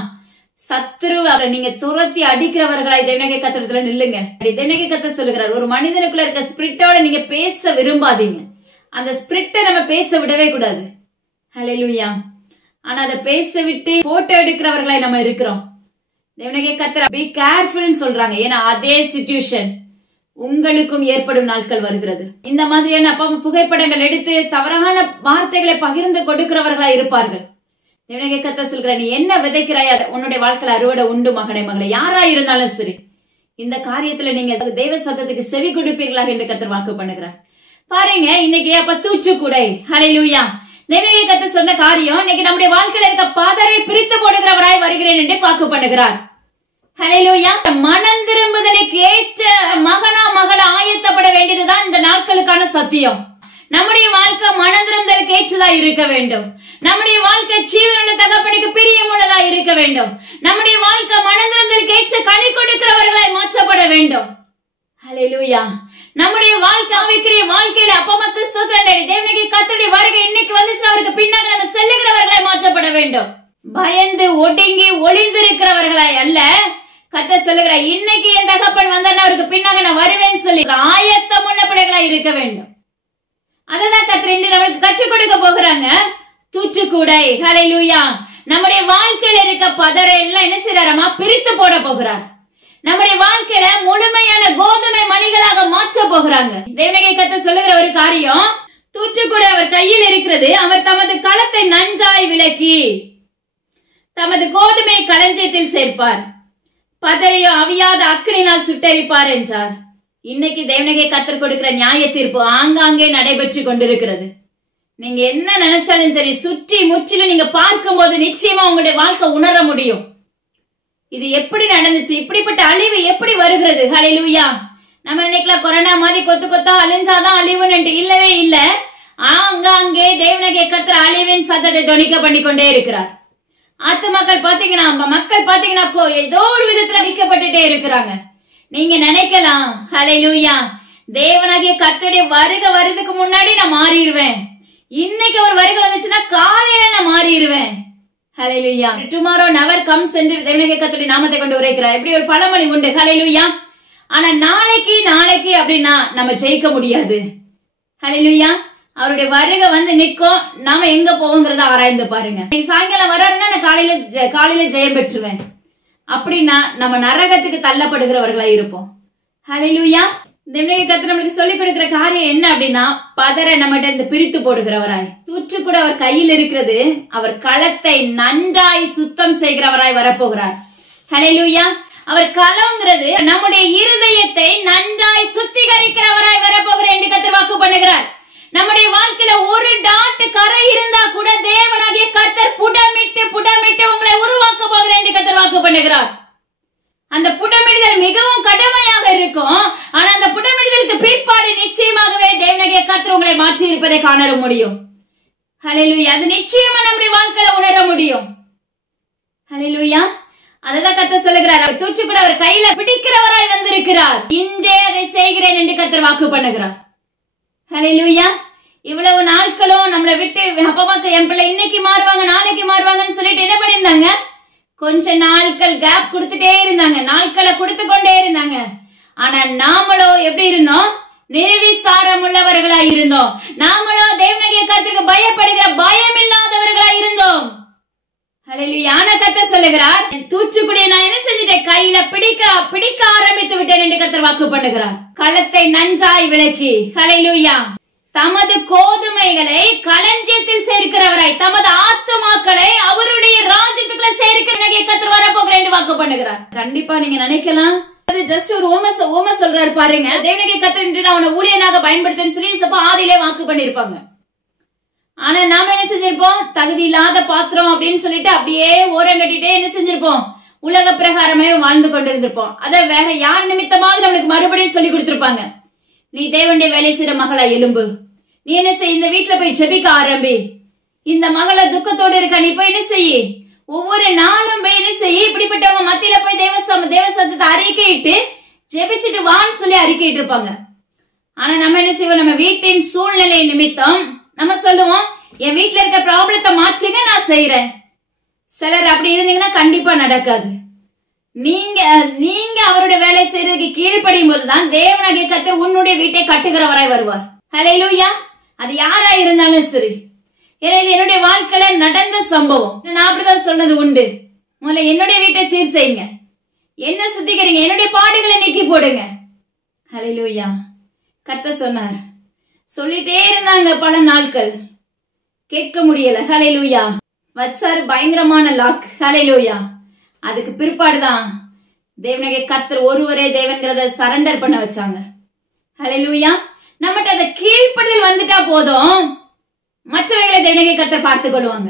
சத்துரு நீங்க துரத்தி அடிக்கிறவர்களாய் தேவனாகிய கர்த்தரத்துல நில்லுங்க. தேவனாகிய கர்த்தர் சொல்லுகிறார், ஒரு மனிதனுக்குள்ள இருக்க ஸ்பிரிட்டோட நீங்க பேச விரும்பாதீங்க. அந்த ஸ்பிரிட்டை நம்ம பேச விடவே கூடாது. ஹல்லேலூயா. ஆனா அதை பேச விட்டு போட்டோ எடுக்கிறவர்களாய் நம்ம இருக்கிறோம். தேவனாகிய கர்த்தர் பி கேர்ஃபுல் சொல்றாங்க. ஏன்னா அதே சிச்சுவேஷன் உங்களுக்கும் ஏற்படும் நாட்கள் வருகிறது. இந்த மாதிரியான புகைப்படங்கள் எடுத்து தவறான வார்த்தைகளை பகிர்ந்து கொடுக்கிறவர்களா இருப்பார்கள். தேவனாகிய கர்த்தர் சொல்கிறார், நீ என்ன விதைக்கிறாய் உன்னுடைய வாழ்க்கையில அறுவடை உண்டு மகனே மகளே. யாரா இருந்தாலும் சரி, இந்த காரியத்துல நீங்க தேவ சத்தத்துக்கு செவி கொடுப்பீர்களா என்று கர்த்தர் வாக்கு பண்ணுகிறார். பாருங்க இன்னைக்கு அப்ப தூச்சுக்குடை. ஹல்லேலூயா. தேவனுடைய கர்த்தர் சொன்ன காரியம் இன்னைக்கு நம்முடைய வாழ்க்கையில இருக்க பதரை பிரித்து போடுகிறவராய் வருகிறேன் என்று வாக்கு பண்ணுகிறார். ஹல்லேலூயா. மனம் திரும்புதலுக்கு ஏற்ற மகனா மகள ஆயத்தப்பட வேண்டியதுதான் இந்த நாட்களுக்கான சத்தியம். நம்முடைய வாழ்க்கை மனம் திரும்புதலுக்கு ஏற்றதா இருக்க வேண்டும். நம்முடைய வாழ்க்கை ஜீவனுள்ள தகப்பனுக்கு பிரியமுள்ளதா இருக்க வேண்டும். நம்முடைய வாழ்க்கை மனம் திரும்புதலுக்கு ஏற்ற கனி கொடுக்கிறவர்களாய் மாற்றப்பட வேண்டும். ஹல்லேலூயா. நம்முடைய வாழ்க்கை ஆவிக்குரிய வாழ்க்கையில அப்பமக்கு ஸ்தோத்திரம். தேவனுடைய கர்த்தருடைய வருகை இன்னைக்கு வந்துச்சு, அவருக்கு பின்னாக நம்ம செல்லுகிறவர்களாய் மாற்றப்பட வேண்டும். பயந்து ஒடுங்கி ஒளிந்திருக்கிறவர்களாய் அல்ல. கர்த்தர் சொல்லுகிறார், இன்னைக்கு என் தகப்பன் வந்தார் அவருக்கு பின்னாக நான் வருவேன்னு சொல்லி ஆயத்தம் உள்ள பிள்ளைகளாய் இருக்க வேண்டும். அததான் கர்த்தர் இன்று நம்மளுக்கு கற்றுக் கொடுக்க போகிறாங்க. தூச்சுக்கூடை. ஹல்லேலூயா. நம்முடைய வாழ்க்கையில இருக்க பதரை எல்லாம் என்ன செய்யறாரமா பிரித்து போட போகிறார். நம்முடைய வாழ்க்கையில முழுமையான கோதுமை மணிகளாக மாற்ற போகிறாங்க. தேவனுடைய கர்த்தர் சொல்லுகிற ஒரு காரியம், தூச்சுக்கூடை அவர் கையில் இருக்கிறது. அவர் தமது களத்தை நன்றாய் விலக்கி தமது கோதுமை களஞ்சியத்தில் சேர்ப்பார், பதரையோ அவியாத அக்கினினால் சுட்டெரிப்பார் என்றார். இன்னைக்கு தேவனுடைய கர்த்தர் கொடுக்கிற நியாய தீர்ப்பு ஆங்காங்கே நடைபெற்று கொண்டிருக்கிறது. நீங்க என்ன நினைச்சாலும் சரி, சுற்றி முற்றிலும் நீங்க பார்க்கும் போது நிச்சயமா உங்களுடைய வாழ்க்கை உணர முடியும். இது எப்படி நடந்துச்சு, இப்படிப்பட்ட அழிவு எப்படி வருகிறது. ஹல்லேலூயா. நம்ம நினைக்கலாம் கொரோனா மாதிரி கொத்து கொத்தா அழிஞ்சாதான் அழிவுன்னு. இல்லவே இல்ல. ஆங்காங்கே தேவனுடைய கர்த்தர் அழிவின் சத்தத்தை தொனிக்க பண்ணி கொண்டே இருக்கிறார். மக்கள் பாத்தீங்கன்னா ஏதோ ஒரு விதத்துல அழிக்கப்பட்டுட்டே இருக்கிறாங்க. நீங்க நினைக்கலாம், ஹல்லேலூயா, தேவனாகிய கர்த்தருடைய வருகை வருதுக்கு முன்னாடி நான் மாறிடுவேன். இன்னைக்கு ஒரு வருகை வந்துச்சுன்னா காலையில நான் மாறிடுவேன். ஹல்லேலூயா. டுமாரோ நெவர் கம்ஸ் என்று தேவனுடைய கர்த்தருடைய நாமத்தை கொண்டு உரைக்கிறார். இப்படி ஒரு பழமொழி உண்டு. ஹல்லேலூயா. ஆனா நாளைக்கு அப்படின்னா நம்ம ஜெயிக்க முடியாது. ஹல்லேலூயா. அவருடைய வருகை வந்து நிற்கும். நாம எங்க போவோங்கிறத ஆராய்ந்து பாருங்க. சாயங்காலம் வர்றாருன்னா நான் காலையில ஜெயம் பெற்றுவேன் அப்படின்னா நம்ம நரகத்துக்கு தள்ளப்படுகிறவர்களா இருப்போம். ஹல்லேலூயா. தேவனுடைய கர்த்தர் நம்மளுக்கு சொல்லிக் கொடுக்கிற காரியம் என்ன அப்படின்னா, பதரை நம்மகிட்ட இருந்து பிரித்து போடுகிறவராய். தூற்று கூட அவர் கையில் இருக்கிறது. அவர் களத்தை நன்றாய் சுத்தம் செய்கிறவராய் வரப்போகிறார். ஹல்லேலூயா. அவர் களங்கிறது நம்முடைய இருதயத்தை நன்றாய் சுத்திகரிக்கிறவராய் வரப்போகிறார் என்று கர்த்தர் வாக்கு பண்ணுகிறார். நம்முடைய வாழ்க்கையில ஒரு டாட் கரை இருந்தா கூட தேவனாகிய கர்த்தர் புடமிட்டு உங்களை உருவாக்க போகிறார் என்று கர்த்தர் வாக்கு பண்ணுகிறார். அந்த புடமிடுதல் மிகவும் கடுமையாக இருக்கும். ஆனா அந்த புடமிடுதலுக்கு பிற்பாடு நிச்சயமாகவே தேவனாகிய கர்த்தர் உங்களை மாற்றி இருப்பதை காண முடியும். ஹல்லேலூயா. அது நிச்சயமா நம்முடைய வாழ்க்கையில உணர முடியும். ஹல்லேலூயா. அததான் கர்த்தர் சொல்லுகிறார். அவர் தூச்சு கூட அவர் கையில பிடிக்கிறவராய் வந்திருக்கிறார். இன்றே அதை செய்கிறேன் என்று கர்த்தர் வாக்கு பண்ணுகிறார். ஹல்லேலூயா. இவ்வளவு நாட்களும் நம்மளை விட்டு அப்பமாக்கு என் பிள்ளை இன்னைக்கு மாறுவாங்க நாளைக்கு மாறுவாங்கன்னு சொல்லிட்டு என்ன பண்ணிருந்தாங்க, கொஞ்ச நாட்கள் கேப் கொடுத்துட்டே இருந்தாங்க, நாட்களை கொடுத்து கொண்டே இருந்தாங்க. ஆனா நாமளோ எப்படி இருந்தோம், நிர்விசாரம் உள்ளவர்களா இருந்தோம். நாமளோ தேவனுடைய கர்த்தருக்கு பயப்படுகிற பயம் இல்லாதவர்களா இருந்தோம். ஹல்லேலூயா. கர்த்தர் சொல்லுகிறார், தூச்சுக்குடியை நான் என்ன செஞ்சுட்டேன், கையில பிடிக்க ஆரம்பித்து விட்டேன் என்று கர்த்தர் வாக்கு பண்ணுகிறார். களத்தை நன்றாய் விலக்கி, ஹல்லேலூயா, தமது கோதுமைகளை களஞ்சியத்தில் சேர்க்கிறவராய், தமது ஆத்துமாக்களை அவருடைய ராஜ்யத்துக்குள்ள சேர்க்கிற கர்த்தர் வரப்போகிறேன் என்று வாக்கு பண்ணுகிறார். கண்டிப்பா நீங்க நினைக்கலாம், அது ஜஸ்ட் ஒரு ஓம சொல்றாரு பாருங்க. தேவனுடைய கர்த்தர் என்று அவனை ஊழியனாக பயன்படுத்த சொல்லி ஆதியிலே வாக்கு பண்ணிருப்பாங்க. ஆனா நாம என்ன செஞ்சிருப்போம், தகுதி இல்லாத பாத்திரம் அப்படின்னு சொல்லிட்டு அப்படியே ஓரங்கட்டிட்டே என்ன செஞ்சிருப்போம், உலக பிரகாரமே வாழ்ந்து கொண்டிருந்திருப்போம். அத வேற யார் நிமித்தமாக நம்மளுக்கு மறுபடியும் சொல்லி கொடுத்திருப்பாங்க, நீ தேவனுடைய வேலை செய்யற மகளா எலும்பு, நீ என்ன செய், இந்த வீட்டுல போய் ஜெபிக்க ஆரம்பி, இந்த மகள துக்கத்தோடு இருக்க நீ போய் என்ன செய்ய, ஒவ்வொரு நாளும் போய் என்ன செய்ய, இப்படிப்பட்டவங்க மத்தியில போய் தேவசத்தத்தை அறிக்கையிட்டு ஜெபிச்சுட்டு வான்னு சொல்லி அறிக்கையிட்டு இருப்பாங்க. ஆனா நம்ம என்ன செய்வோம், நம்ம வீட்டின் சூழ்நிலை நிமித்தம் நம்ம சொல்லுவோம், என் வீட்டுல இருக்க ப்ராப்ளத்தை மாற்றுங்க நான் செய்யறேன். சிலர் அப்படி இருந்தீங்கன்னா கண்டிப்பா நடக்காது. நீங்க அவருடைய வேலை செய்யறதுக்கு கீழ்ப்படியும் போதுதான் தேவனாகிய கர்த்தர் உன்னுடைய வீட்டை கட்டுகிறவராய் வருவார். ஹல்லேலூயா. அது யாரா இருந்தாலும் சரி. இது என்னுடைய வாழ்க்கையில நடந்த சம்பவம். நான் அப்படிதான் சொன்னது உண்டு. முதல்ல என்னுடைய வீட்டை சீர் செய்யுங்க, என்ன சுத்திக்கிறீங்க, என்னுடைய பாடுகளை நீக்கி போடுங்க. ஹல்லேலூயா. கர்த்தர் சொன்னார். சொல்லிட்டே இருந்தாங்க பல நாட்கள், கேட்க முடியல. ஹல்லேலூயா. வச்சாரு பயங்கரமான லாக். ஹல்லேலூயா. அதுக்கு பிற்பாடுதான் தேவனுடைய கர்த்தர் ஒருவரே தேவன்கிறத சரண்டர் பண்ண வச்சாங்க. ஹல்லேலூயா. நம்மகிட்ட அந்த கீழ்ப்படிதல் வந்துட்டா போதும், மற்றவைகளை தேவனாகிய கர்த்தர் பார்த்துக் கொள்வாங்க.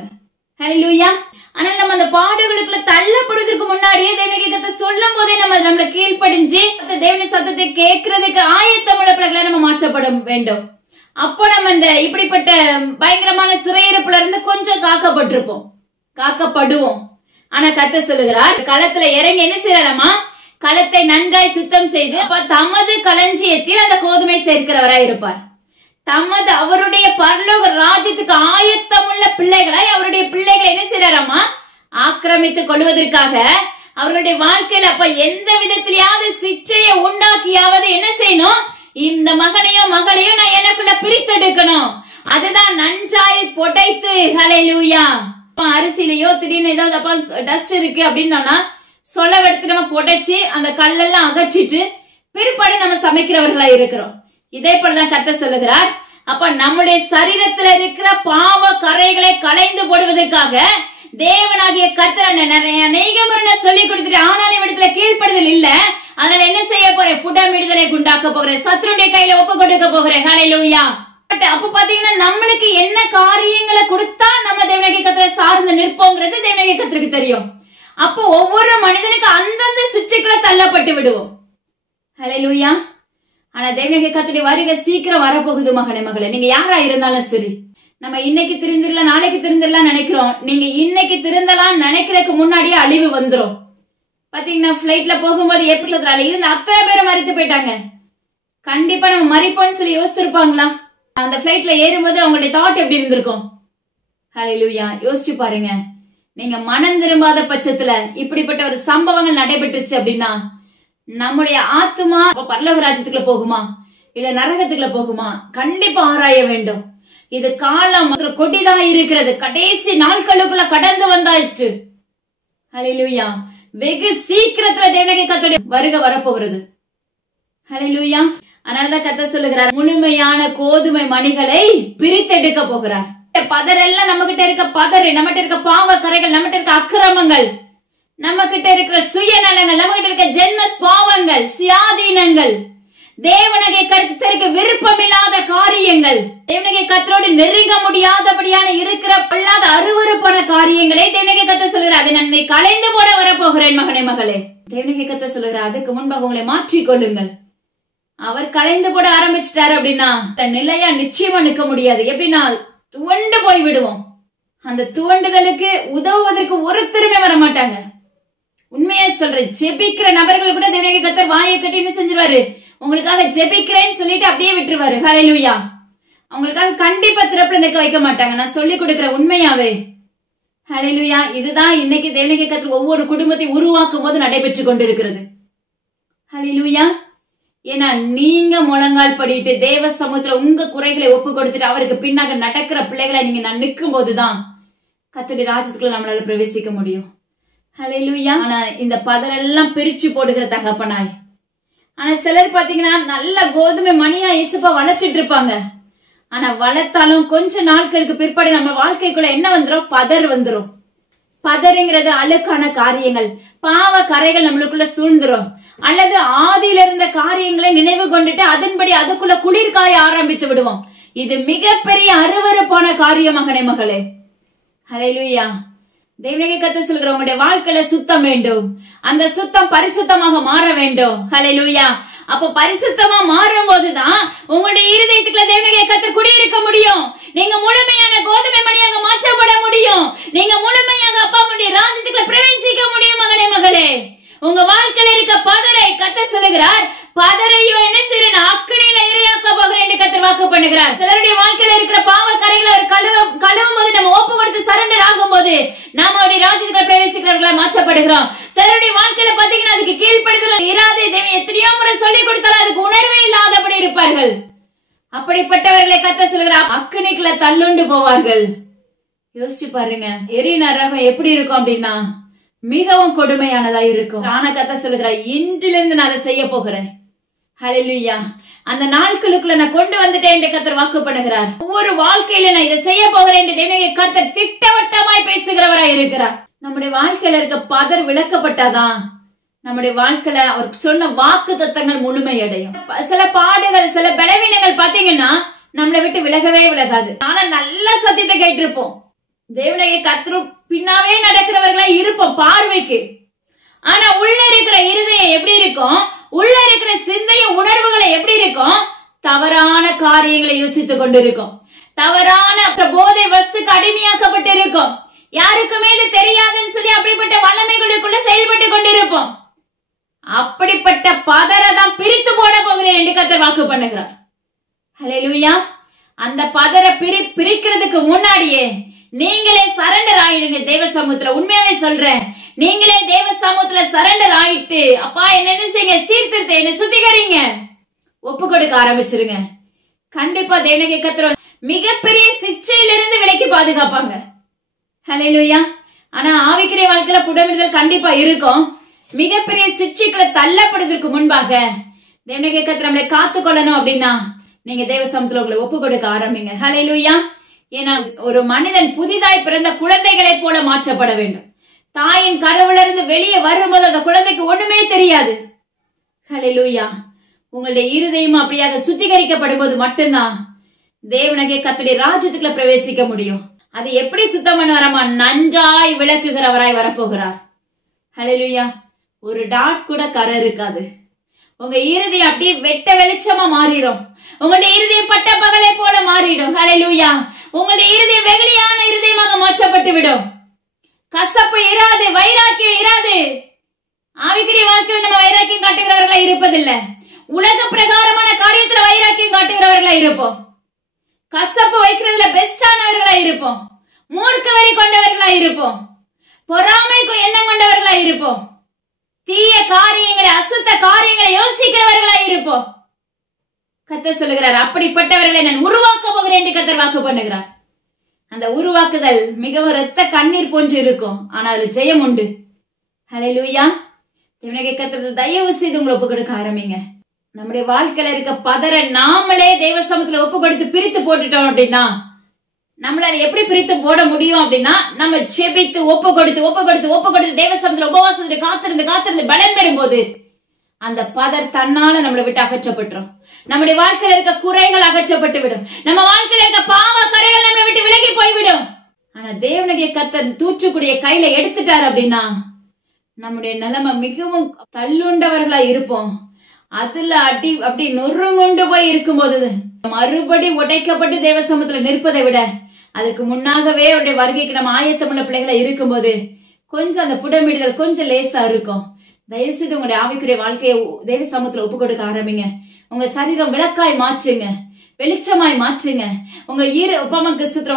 ஹல்லேலூயா. ஆனா நம்ம அந்த பாடுகளுக்குள்ள தள்ளப்படுவதற்கு முன்னாடியே தேவனாகிய கர்த்தர் சொல்லும் போதே நம்மள கீழ்ப்படிஞ்சு தேவனுடைய சத்தத்தை கேட்கறதுக்கு ஆயத்தமுள்ள பிள்ளைகளை நம்ம மாற்றப்பட வேண்டும். அப்போ நம்ம இந்த இப்படிப்பட்ட பயங்கரமான சிறையிருப்புல இருந்து கொஞ்சம் காக்கப்படுவோம். ஆனா கர்த்தர் சொல்லுகிறார், களத்துல இறங்கி என்ன செய்யறாராமா, களத்தை நன்காய் சுத்தம் செய்து தமது களஞ்சியத்தில் அந்த கோதுமை சேர்க்கிறவராய் இருப்பார். அவருடைய பரலோக ராஜ்யத்துக்கு ஆயத்தமுள்ள பிள்ளைகளாய் அவருடைய பிள்ளைகளை என்ன செய்யறாராமா, ஆக்கிரமித்துக் கொள்வதற்காக அவர்களுடைய வாழ்க்கையில அப்ப எந்த விதத்திலேயாவது சிச்சையை உண்டாக்கியாவது என்ன செய்யணும், இந்த மகனையோ மகளையோ நான் எனக்குள்ள பிரித்தெடுக்கணும். அதுதான் நன்றாய் புடைத்து. ஹல்லேலூயா. அரிசியிலையோ திடீர்னு ஏதாவது அப்ப டஸ்ட் இருக்கு அப்படின்னா சொல்லவெடுத்து நம்ம புடைச்சு அந்த கல்லெல்லாம் அகற்றிட்டு பிற்பாடு நம்ம சமைக்கிறவர்களா இருக்கிறோம். இதே போலதான் கர்த்தர் சொல்லுகிறார், அப்ப நம்முடைய சரீரத்துல இருக்கிற பாவ கரைகளை களைந்து போடுவதற்காக தேவனாகிய கர்த்தர் அநேக முறை சொல்லி கொடுத்துட்டு, ஆனாலும் இடத்துல கீழ்ப்படுதல் இல்ல. அதனால என்ன செய்ய போறேன், புடமிடுதலை குண்டாக்க போகிறேன், சத்துருடைய கையில ஒப்பு கொடுக்க போகிறேன். ஹல்லேலூயா. அப்ப பாத்தீங்கன்னா நம்மளுக்கு என்ன காரியங்களை கொடுத்தா நம்ம தேவனாகிய கர்த்தரை சார்ந்து நிற்போங்கிறது தேவனாகிய கர்த்தருக்கு தெரியும். அப்போ ஒவ்வொரு மனிதனுக்கு அந்தந்த சிச்சைக்குள்ள தள்ளப்பட்டு விடுவோம். ஹல்லேலூயா. ஆனா தேவனாகிய கர்த்தருடைய வருகை சீக்கிரம் வரப்போகுது. மகனே மகளே, நீங்க யாரா இருந்தாலும் சரி, நம்ம இன்னைக்கு திருந்திடலாம் நாளைக்கு திருந்திடலாம் நினைக்கிறோம். நீங்க இன்னைக்கு திருந்தலாம் நினைக்கிறதுக்கு முன்னாடியே அழிவு வந்துரும். பாத்தீங்கன்னா பிளைட்ல போகும்போது எப்படி இருந்து அத்தனை பேரை மறித்து போயிட்டாங்க. கண்டிப்பா நம்ம மறிப்போம்னு சொல்லி யோசிச்சிருப்பாங்களா? அந்த பிளைட்ல ஏறும்போது அவங்களுடைய தாட் எப்படி இருந்திருக்கும்? ஹல்லேலூயா. யோசிச்சு பாருங்க. நீங்க மனம் திரும்பாத பட்சத்துல இப்படிப்பட்ட ஒரு சம்பவங்கள் நடைபெற்றுச்சு அப்படின்னா நம்முடைய ஆத்துமா பரலோக ராஜ்யத்துக்குள்ள போகுமா இல்ல நரகத்துக்குள்ள போகுமா? கண்டிப்பா ஆராய வேண்டும். இது காலம் கொடிதான் இருக்கிறது. கடைசி நாட்களுக்குள்ள கடந்து வந்தாயிற்று. ஹல்லேலூயா. வெகு சீக்கிரத்துல தேவனாகிய கர்த்தருடைய வருகை வரப்போகிறது. ஹல்லேலூயா. அதனாலதான் கர்த்தர் சொல்லுகிறார், முழுமையான கோதுமை மணிகளை பிரித்தெடுக்க போகிறார். பதரெல்லாம் நம்ம கிட்ட இருக்க பதறு, நம்ம கிட்ட இருக்க பாவ கரைகள், நம்ம கிட்ட இருக்க அக்கிரமங்கள், நம்ம கிட்ட இருக்கிற சுயநலங்கள், நம்ம கிட்ட இருக்க ஜென்ம பாவங்கள், சுயாதீனங்கள், தேவனாகிய கர்த்தருக்கு விருப்பமில்லாத காரியங்கள், தேவனாகிய கர்த்தரோடு நெருங்க முடியாதபடியான இருக்கிற பொல்லாத அருவருப்பான காரியங்களை தேவனாகிய கர்த்தர் சொல்கிறார், அதை நன்மை களைந்து போட வரப்போகிறேன். மகனே மகளே, தேவனாகிய கர்த்தர் சொல்கிறார், அதுக்கு முன்பாக உங்களை மாற்றிக் கொள்ளுங்கள். அவர் களைந்து போட ஆரம்பிச்சிட்டாரு அப்படின்னா நிலையா நிச்சயமா நிற்க முடியாது. எப்படின்னா துவண்டு போய் விடுவோம். அந்த துவண்டுதலுக்கு உதவுவதற்கு ஒருத்தருமே வர மாட்டாங்க. உண்மையா சொல்றேன், ஜெபிக்கிற நபர்கள் கூட தேவனாகிய கர்த்தர் வாயை கட்டி என்ன செஞ்சிருவாரு, உங்களுக்காக ஜெபிக்கிறேன்னு சொல்லிட்டு அப்படியே விட்டுருவாரு. ஹல்லேலூயா. அவங்களுக்காக கண்டிப்பா திறப்புல நிற்க வைக்க மாட்டாங்க. நான் சொல்லி கொடுக்கிற உண்மையாவே. ஹல்லேலூயா. இதுதான் இன்னைக்கு தேவனாகிய கர்த்தர் ஒவ்வொரு குடும்பத்தை உருவாக்கும் போது நடைபெற்று கொண்டிருக்கிறது. ஹல்லேலூயா. ஏன்னா நீங்க முழங்கால் படிட்டு தேவ சமூகத்துல உங்க குறைகளை ஒப்பு கொடுத்துட்டு அவருக்கு பின்னாக நடக்கிற பிள்ளைகளை நீங்க நிற்கும் போதுதான் கர்த்தருடைய ராஜ்யத்துக்குள்ள நம்மளால பிரவேசிக்க முடியும். ஹல்லேலூயா. ஆனா இந்த பதரெல்லாம் பிரிச்சு போடுகிற தகப்பனாய். ஆனா சிலர் பாத்தீங்கன்னா நல்ல கோதுமை மணியா இயேசுப்பா வளர்த்துட்டு இருப்பாங்க. ஆனா வளர்த்தாலும் கொஞ்ச நாட்களுக்கு பிற்பாடு நம்ம வாழ்க்கைக்குள்ள என்ன வந்துரும், பதர் வந்துரும். பதறுங்கிறது அழுக்கான காரியங்கள், பாவ கரைகள் நம்மளுக்குள்ள சூழ்ந்துரும். அல்லது ஆதியில இருந்த காரியங்களை நினைவு கொண்டுட்டு அதன்படி அதுக்குள்ள குளிர்காய ஆரம்பித்து விடுவோம். இது மிகப்பெரிய அருவருப்பான காரியம். மகனே மகளே, ஹல்லேலூயா. தேவனாகிய கர்த்தர் சொல்கிற உங்களுடைய வாழ்க்கையில சுத்தம் வேண்டும். அந்த சுத்தம் பரிசுத்தமாக மாற வேண்டும். ஹல்லேலூயா. அப்ப பரிசுத்தமா மாறும் போதுதான் உங்களுடைய இருதயத்துக்குள்ள தேவனாகிய கர்த்தர் குடியிருக்க முடியும். நீங்க முழுமையான கோதுமை மணியாக மாற்றப்பட முடியும். நீங்க முழுமையாக அப்பா அம்மாவுடைய ராஜ்யத்துக்குள்ள பிரவேசிக்க முடியும். மகனே மகளே, உங்க வாழ்க்கையில இருக்க பதரை கர்த்தர் சொல்லுகிறார், பதரையும் என்ன செய்யற அக்கறையில இரையாக்க போகிறேன் என்று கர்த்தர் வாக்கு பண்ணுகிறார். சிலருடைய வாழ்க்கையில இருக்கிற பாவ கரைகளை அவர் கழுவும் போது நம்ம ஒப்பு கொடுத்து சரண்டர் ஆகும் போது நாம அவருடைய ராஜ்யத்துக்குள்ள பிரவேசிக்கிறவர்களா மாற்றப்படுகிறோம். சிலருடைய வாழ்க்கையில பாத்தீங்கன்னா அதுக்கு கீழ்ப்படுதல் இராதே தேவன் எத்தனையோ முறை சொல்லிக் கொடுத்தாலும் அதுக்கு உணர்வே இல்லாதபடி இருப்பார்கள். அப்படிப்பட்டவர்களை கர்த்தர் சொல்லுகிறார், அக்கினிக்குள்ள தள்ளுண்டு போவார்கள். யோசிச்சு பாருங்க, எரி நரகம் எப்படி இருக்கும் அப்படின்னா மிகவும் கொடுமையானதா இருக்கும். ஆனா கர்த்தர் சொல்லுகிறார், இன்றிலிருந்து நான் அதை செய்ய போகிறேன். ஹல்லேலூயா. அந்த நாட்களுக்குள்ள நான் கொண்டு வந்துட்டேன் என்று கர்த்தர் வாக்கு பண்ணுகிறார். ஒவ்வொரு வாழ்க்கையில நான் இதை செய்ய போகிறேன் என்று தேவனாகிய கர்த்தர் திட்டவட்டமாய் பேசுகிறவராய் இருக்கிறார். நம்முடைய வாழ்க்கையில இருக்க பதர் விளக்கப்பட்டாதான் நம்முடைய வாழ்க்கையில அவர் சொன்ன வாக்கு தத்தங்கள் முழுமையடையும். சில பாடுகள், சில பலவீனங்கள் பாத்தீங்கன்னா நம்மளை விட்டு விலகவே விலகாது. ஆனா நல்ல சத்தியத்தை கேட்டிருப்போம். தேவனுடைய கர்த்தர் பின்னாவே நடக்கிறவர்களா இருப்போம் பார்வைக்கு. ஆனா உள்ள இருக்கிற இருதயம் எப்படி இருக்கும், உள்ள இருக்கிற சிந்தையும் உணர்வுகளை எப்படி இருக்கும், தவறான காரியங்களை யோசித்துக் கொண்டிருக்கும். தவறான போதை வஸ்துக்கு அடிமையாக்கப்பட்டு இருக்கும். யாருக்குமே இது தெரியாதுன்னு சொல்லி அப்படிப்பட்ட வல்லமைகளுக்குள்ள செயல்பட்டு கொண்டிருப்போம். அப்படிப்பட்ட பதறதான் பிரித்து போட போகிறேன் என்று கர்த்தர் வாக்கு பண்ணுகிறார். ஹல்லேலூயா. அந்த பதற பிரிக்கிறதுக்கு முன்னாடியே நீங்களே சரண்டர் ஆயிடுங்க தேவ சமூகத்துல. உண்மையாவே சொல்றேன், நீங்களே தேவ சமூகத்துல சரண்டர் ஆயிட்டு, அப்பா என்ன செய்யுங்க, சீர்திருத்த என்ன சுத்திகரிங்க, ஒப்பு கொடுக்க ஆரம்பிச்சிருங்க. கண்டிப்பா தேவனுடைய கர்த்தர் மிகப்பெரிய சிக்ஷையிலிருந்து விலக்கி பாதுகாப்பாங்க. ஹல்லேலூயா. ஆனா ஆவிக்குரிய வாழ்க்கையில புடமிடுதல் கண்டிப்பா இருக்கும். மிகப்பெரிய சிக்ஷைகளை தள்ளப்படுவதற்கு முன்பாக தேவனுடைய கர்த்தர் நம்மளை காத்து கொள்ளணும் அப்படின்னா நீங்க தேவ சமூகத்துல உங்களை ஒப்பு கொடுக்க ஆரம்பிங்க. ஹல்லேலூயா. ஏன்னா ஒரு மனிதன் புதிதாய் பிறந்த குழந்தைகளை போல மாற்றப்பட வேண்டும். தாயின் கருவிலிருந்து வெளியே வரும்போது அந்த குழந்தைக்கு ஒண்ணுமே தெரியாது. ஹல்லேலூயா. உங்களுடைய இருதயம் அப்படியாக சுத்திகரிக்கப்படும் போது மட்டும்தான் தேவனுடைய கர்த்தருடைய ராஜ்யத்துக்குள்ள பிரவேசிக்க முடியும். அது எப்படி சுத்தம் பண்ணுவாராமா, நன்றாய் விளக்குகிறவராய் வரப்போகிறார். ஹல்லேலூயா. ஒரு டாட் கூட கரை இருக்காது. உங்க இருதயம் அப்படியே வெட்ட வெளிச்சமா மாறிடும். உங்களுடைய இருதயம் பட்ட பகலை போல மாறிடும். ஹல்லேலூயா. உங்களுடைய இருதயம் வெகுளியான இருதயமாக மாற்றப்பட்டு விடும். கசப்பு இராது, வைராக்கியம் இராது. ஆவிக்குரிய வாழ்க்கையில் நம்ம வைராக்கியம் காட்டுகிறவர்களா இருப்பதில்லை. உலக பிரகாரமான காரியத்துல வைராக்கியம் காட்டுகிறவர்களா இருப்போம். கசப்பு வைக்கிறதுல பெஸ்டானவர்களா இருப்போம். மூர்க்க வரி கொண்டவர்களா இருப்போம். பொறாமைக்கு எண்ணம் கொண்டவர்களா இருப்போம். தீய காரியங்களை, அசுத்த காரியங்களை யோசிக்கிறவர்களா இருப்போம். கர்த்தர் சொல்லுகிறார், அப்படிப்பட்டவர்களை நான் உருவாக்க போகிறேன் என்று கர்த்தர் வாக்கு பண்ணுகிறார். அந்த உருவாக்குதல் மிகவும் இரத்த கண்ணீர் போன்று இருக்கும். ஆனால் அது ஜெயம் உண்டு. ஹல்லேலூயா. தேவனுடைய கர்த்தர் தயவு செய்து உங்களை ஒப்பு கொடுக்க ஆரம்பிங்க. நம்முடைய வாழ்க்கையில இருக்க பதற நாமளே தெய்வ சமூகத்துல ஒப்பு கொடுத்து பிரித்து போட்டுட்டோம் அப்படின்னா, நம்மளால எப்படி பிரித்து போட முடியும் அப்படின்னா, நம்ம செபித்து ஒப்பு கொடுத்து தெய்வ சமூகத்துல உபவாசத்துல காத்திருந்து பலன் பெறும் போது அந்த பதர் தன்னால நம்மளை விட்டு அகற்றப்பட்டுரும். நம்முடைய வாழ்க்கையில இருக்க குறைகள் அகற்றப்பட்டு விடும். நம்ம வாழ்க்கையில இருக்க பாவ கரைகள் நம்மளை விட்டு விலகி போய்விடும். ஆனா தேவனுடைய கர்த்தர் தூற்றுக்கூடிய கையில எடுத்துட்டாரு அப்படின்னா நம்முடைய நிலைமை மிகவும் தள்ளுண்டவர்களா இருப்போம். அதுல அப்படி நொறுங்குண்டு போய் இருக்கும் போது மறுபடி உடைக்கப்பட்டு தேவ சமூகத்துல நிற்பதை விட அதுக்கு முன்னாகவே அவருடைய வருகைக்கு நம்ம ஆயத்தமுள்ள பிள்ளைகளை இருக்கும்போது கொஞ்சம் அந்த புடமிடுதல் கொஞ்சம் லேசா இருக்கும். தயவு செய்து உங்களுடைய ஆவிக்குரிய வாழ்க்கையை தேவ சமூகத்துல ஒப்பு கொடுக்க ஆரம்பிங்க. உங்க சரீரம் விளக்காய் மாற்றுங்க, வெளிச்சமாய் மாற்றுங்க. உங்க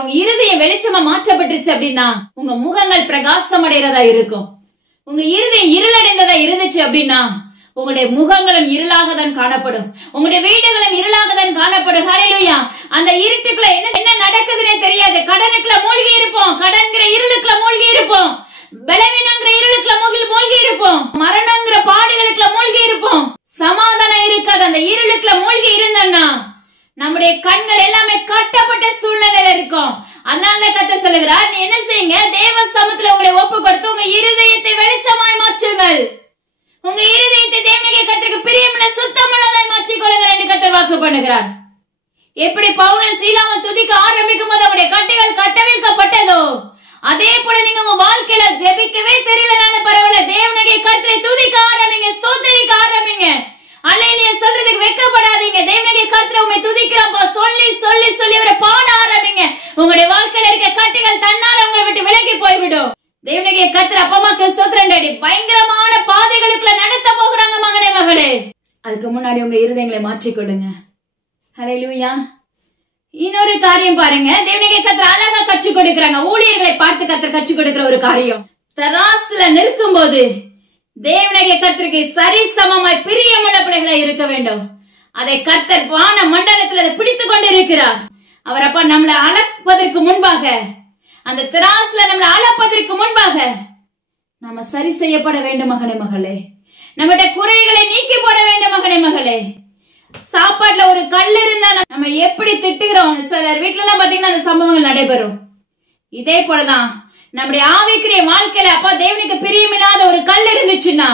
உங்க இருதயம் வெளிச்சமா மாற்றப்பட்டுருச்சு அப்படின்னா உங்க முகங்கள் பிரகாசம் அடைகிறதா இருக்கும். உங்க இருதயம் இருளடைந்ததா இருந்துச்சு அப்படின்னா உங்களுடைய முகங்களும் இருளாக தான் காணப்படும். உங்களுடைய வீடுகளும் இருளாக தான் காணப்படும். ஹல்லேலூயா. அந்த இருட்டுக்குள்ள என்ன நடக்குதுன்னே தெரியாது. கடனுக்குள்ள மூழ்கி இருப்போம். கடன்கிற இருளுக்குள்ள மூழ்கி இருப்போம். பலவீனங்கிற இருளுக்குள்ள மூழ்கி இருப்போம். மரணங்கிற பாடுகளுக்குள்ள மூழ்கி இருப்போம். சமாதானம் இருக்காது. அந்த இருளுக்குள்ள மூழ்கி இருந்தோம்னா நம்முடைய கண்கள் எல்லாமே கட்டப்பட்ட சூழ்நிலையில இருக்கும். அதனால கர்த்தர் சொல்லுகிறார், நீ என்ன செய்யுங்க, தேவ சமூகத்துல உங்களை ஒப்பு கொடுத்து உங்க இருதயத்தை வெளிச்சமாய் மாற்றுங்கள். உங்க இருதயத்தை தேவனுடைய கர்த்தருக்கு பிரியமுள்ள சுத்தமுள்ளதாய் மாற்றிக் கொள்ளுங்கள் என்று கர்த்தர் வாக்கு பண்ணுகிறார். எப்படி பவுலும் சீலாவும் துதிக்க ஆரம்பிக்கும் போது அவருடைய கட்டுகள் கட்டவிழ்க்கப்பட்டதோ அதே போல நீங்க உங்க வாழ்க்கையில ஜெபிக்கவே தெரியலனாலும் பரவாயில்ல, தேவனுடைய கர்த்தரை துதிக்க ஆரம்பிங்க, ஸ்தோத்திரிக்க ஆரம்பிங்க. அல்லேலூயா சொல்றதுக்கு வெட்கப்படாதீங்க. தேவனுடைய கர்த்தரை உம்மை துதிக்கிறப்பா சொல்லி சொல்லி சொல்லி அவரை பாட ஆரம்பிங்க. உங்களுடைய வாழ்க்கையில இருக்க கட்டுகள் தன்னால உங்களை விட்டு விலகி போய்விடும். தேவனுடைய கர்த்தர் அப்பமாக்கு ஸ்தோத்திரம் டாடி. பயங்கரமான பாதைகளுக்குள்ள நடத்த போகிறாங்க மகனே மகளே. அதுக்கு முன்னாடி உங்க இருதயங்களை மாற்றிக்கொள்ளுங்க. ஹல்லேலூயா. இன்னொரு காரியம் பாருங்க, தேவனுடைய கர்த்தர் அழகா கற்றுக் கொடுக்கிறாங்க. ஊழியர்களை பார்த்து கர்த்தர் கற்றுக் கொடுக்கிற ஒரு காரியம், தராசுல நிற்கும் போது தேவனுடைய கர்த்தருக்கு சரி சமமாய் பிரியமுள்ள பிள்ளைகளை இருக்க வேண்டும். அதை கர்த்தர் வான மண்டலத்தில் அதை பிடித்துக் கொண்டிருக்கிறார். அவர் அப்ப நம்மளை அளப்பதற்கு முன்பாக, அந்த திராசுல நம்மளை அளப்பதற்கு முன்பாக நாம சரி செய்யப்பட வேண்டும் மகனே மகளே. நம்முடைய குறைகளை நீக்கி போட வேண்டும் மகனே மகளே. சாப்பாட்டுல ஒரு கல் இருந்தா நம்ம எப்படி திட்டுகிறோம். சிலர் வீட்டுல எல்லாம் பாத்தீங்கன்னா அந்த சம்பவங்கள் நடைபெறும். இதே போலதான் நம்முடைய ஆவிக்குரிய வாழ்க்கையில அப்பா தேவனுக்கு பிரியமில்லாத ஒரு கல் இருந்துச்சுன்னா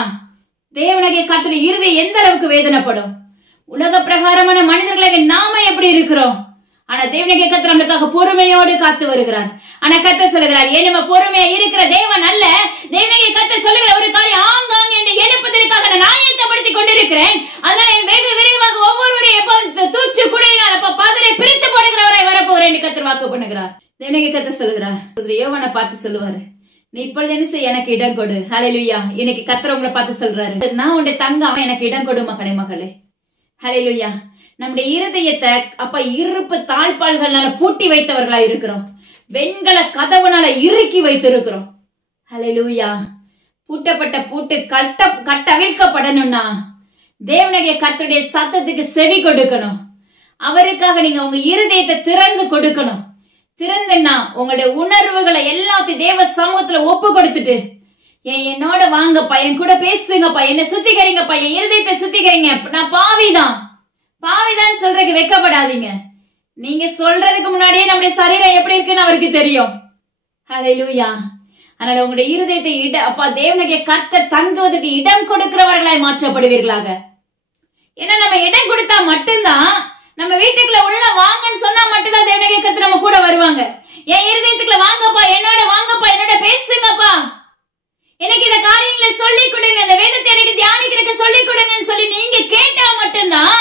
தேவனாகிய கர்த்தருடைய இருதயம் எந்த அளவுக்கு வேதனைப்படும். உலக பிரகாரமான மனிதர்களாக நாம எப்படி இருக்கிறோம்? ஆனா தேவனாகிய கர்த்தர் நம்மளுக்காக பொறுமையோடு காத்து வருகிறார். ஆனா கர்த்தர் சொல்லுகிறார், ஏன் நம்ம பொறுமையா இருக்கிற தேவன் அல்ல. தேவனாகிய கர்த்தர் சொல்லுகிற ஒரு காரியம், ஆங்காங்க என்று எழுப்புதலுக்காக நான் ஆயத்தப்படுத்திக் கொண்டிருக்கிறேன். அதனால வெகு விரைவாக ஒவ்வொருவரையும் தூச்சு குடையினால் பதரை பிரித்து போடுகிறவராய் வரப்போகிறேன் என்று கர்த்தர் வாக்கு பண்ணுகிறார். தேவனாகிய கர்த்தர் சொல்லுகிறார். யோவானை பார்த்து சொல்லுவாரு, நீ இப்பொழுது என்ன செய்ய, எனக்கு இடம் கொடு. ஹல்லேலூயா. இன்னைக்கு கர்த்தர் உங்களை பார்த்து சொல்றாரு, நான் உன்னுடைய தங்கம், எனக்கு இடம் கொடு மகனே மகளே. ஹல்லேலூயா. நம்முடைய இருதயத்தை அப்ப இருப்பு தாழ்பால்களால பூட்டி வைத்தவர்களா இருக்கிறோம். வெண்கல கதவுனால இறுக்கி வைத்திருக்கிறோம். ஹல்லேலூயா. பூட்டப்பட்ட பூட்டு கட்டவிழ்க்கப்படணும்னா தேவனாகிய கர்த்தருடைய சத்தத்துக்கு செவி கொடுக்கணும். அவருக்காக நீங்க உங்க இருதயத்தை திறந்து கொடுக்கணும். திறந்துன்னா உங்களுடைய உணர்வுகளை எல்லாத்தையும் தேவ சமூகத்துல ஒப்பு கொடுத்துட்டு, என்னோட வாங்கப்பா, என் கூட பேசுங்கப்பா, என்ன சுத்திகரிங்கப்பா, என் இருதயத்தை சுத்திகரிங்க, நான் பாவிதான் சொல்றதுக்கு வெட்கப்படாதீங்க. நீங்க சொல்றதுக்கு முன்னாடியே நம்முடைய சரீரம் எப்படி இருக்குன்னு அவருக்கு தெரியும். ஹல்லேலூயா. அதனால உங்களுடைய இருதயத்தை அப்பா தேவனாகிய கர்த்தர் தங்குவதற்கு இடம் கொடுக்கிறவர்களாய் மாற்றப்படுவீர்களாக. ஏன்னா நம்ம இடம் கொடுத்தா மட்டும்தான், நம்ம வீட்டுக்குள்ள உள்ள வாங்கன்னு சொன்னா மட்டும்தான் தேவனாகிய கர்த்தர் நம்ம கூட வருவாங்க. என் இருதயத்துக்குள்ள வாங்கப்பா, என்னோட வாங்கப்பா, என்னோட பேசுங்கப்பா, எனக்கு இந்த காரியங்களை சொல்லி கொடுங்க, இந்த வேதத்தை எனக்கு தியானிக்கிறதுக்கு சொல்லி கொடுங்கன்னு சொல்லி நீங்க கேட்டா மட்டும்தான்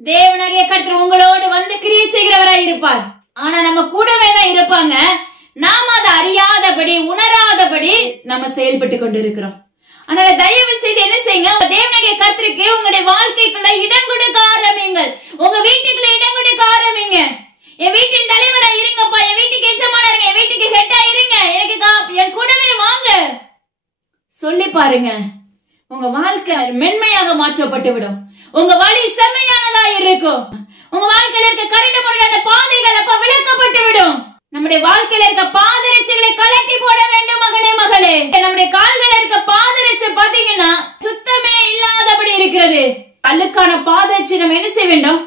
தேவனாகிய கர்த்தர் உங்களோடு வந்து கிரியை செய்கிறவராய் இருப்பார். ஆனா நம்ம கூடவே தான் இருப்பாங்க. நாம அதை அறியாதபடி உணராதபடி நம்ம செயல்பட்டு கொண்டு இருக்கிறோம். அதனால தயவு செய்து என்ன செய்யுங்க, தேவனாகிய கர்த்தருக்கு உங்களுடைய வாழ்க்கைக்குள்ள இடம் கொடுக்க ஆரம்பிங்கள். உங்க வீட்டுக்குள்ள இடம் கொடுக்க ஆரம்பிங்க. என் வீட்டின் தலைவரா இருங்கப்பா, என் வீட்டுக்கு எஜமானா இருங்க, என் வீட்டுக்கு ஹெட்டா இருங்க, எனக்கு என் கூடவே வாங்க சொல்லி பாருங்க. உங்க வாழ்க்கை மென்மையாக மாற்றப்பட்டு விடும். உங்க வழி செம்மையானதா இருக்கும். உங்க வாழ்க்கையில இருக்க கரடு முரடான பாதைகள் அப்ப விளக்கப்பட்டு விடும். நம்முடைய வாழ்க்கையில இருக்க பாதரட்சைகளை கலட்டி போட வேண்டும் மகனே மகளே. நம்முடைய கால்கள் இருக்க பாதரட்சை பாத்தீங்கன்னா சுத்தமே இல்லாதபடி இருக்கிறது. அழுக்கான பாதரட்சை நம்ம என்ன செய்ய வேண்டும்,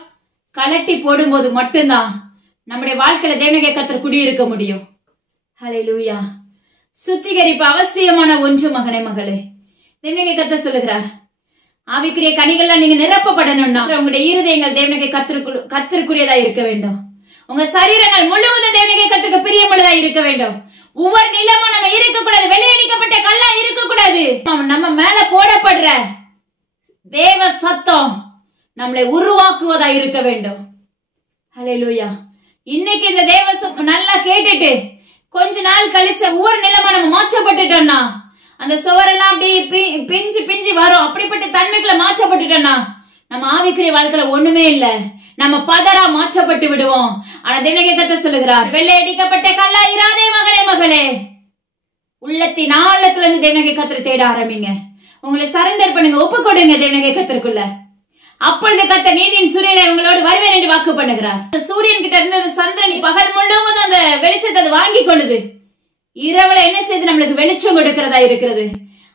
கலட்டி போடும்போது மட்டும்தான் நம்முடைய வாழ்க்கையில தேவனாகிய கர்த்தர் குடியிருக்க முடியும். ஹல்லேலூயா. சுத்திகரிப்பு அவசியமான ஒன்று மகனே மகளே. தேவனாகிய கர்த்தர் சொல்லுகிறார், ஆவிக்குரிய கனிகள்லாம் நீங்க நிரப்பப்படணும்னா உங்களுடைய இருதயங்கள் தேவனாகிய கர்த்தருக்குரியதா இருக்க வேண்டும். உங்க சரீரங்கள் முழுவதும் தேவனாகிய கர்த்தருக்கு பிரியமுள்ளதா இருக்க வேண்டும். ஒவ்வொரு நிலமும் நம்ம இருக்கக்கூடாது, வெள்ளையடிக்கப்பட்ட கல்லா இருக்கக்கூடாது. நம்ம மேல போடப்படுற தேவ சத்தம் நம்மளை உருவாக்குவதா இருக்க வேண்டும். ஹல்லேலூயா. இன்னைக்கு இந்த தேவ சத்தம் நல்லா கேட்டுட்டு கொஞ்ச நாள் கழிச்ச ஒவ்வொரு நிலமா நம்ம மாற்றப்பட்டுட்டோம்னா, அந்த சுவரெல்லாம் அப்படி பிஞ்சு பிஞ்சு வரும். அப்படிப்பட்ட தன்மைகளை மாற்றப்பட்டுட்டோம்னா நம்ம ஆவிக்குரிய வாழ்க்கையில ஒண்ணுமே இல்ல, நம்ம பதரா மாற்றப்பட்டு விடுவோம். ஆனா தேவனாகிய கர்த்தர் சொல்லுகிறார், வெள்ளையடிக்கப்பட்ட கல்லா இராதே மகனே மகளே. உள்ளத்தின் ஆழத்துல இருந்து தேவனாகிய கர்த்தரை தேட ஆரம்பிங்க. உங்களை சரண்டர் பண்ணுங்க, ஒப்பு கொடுங்க தேவனாகிய கர்த்தருக்குள்ள. அப்பொழுது கர்த்தர் நீதியின் சூரியனை உங்களோடு வருவேன் என்று வாக்கு பண்ணுகிறார். சூரியன் கிட்ட இருந்த சந்திரன் பகல் முழுவதும் அந்த வெளிச்சத்தை அது வாங்கி கொள்ளுது. இரவுல என்ன செய்து நம்மளுக்கு வெளிச்சம் கொடுக்கிறதா இருக்கிறது.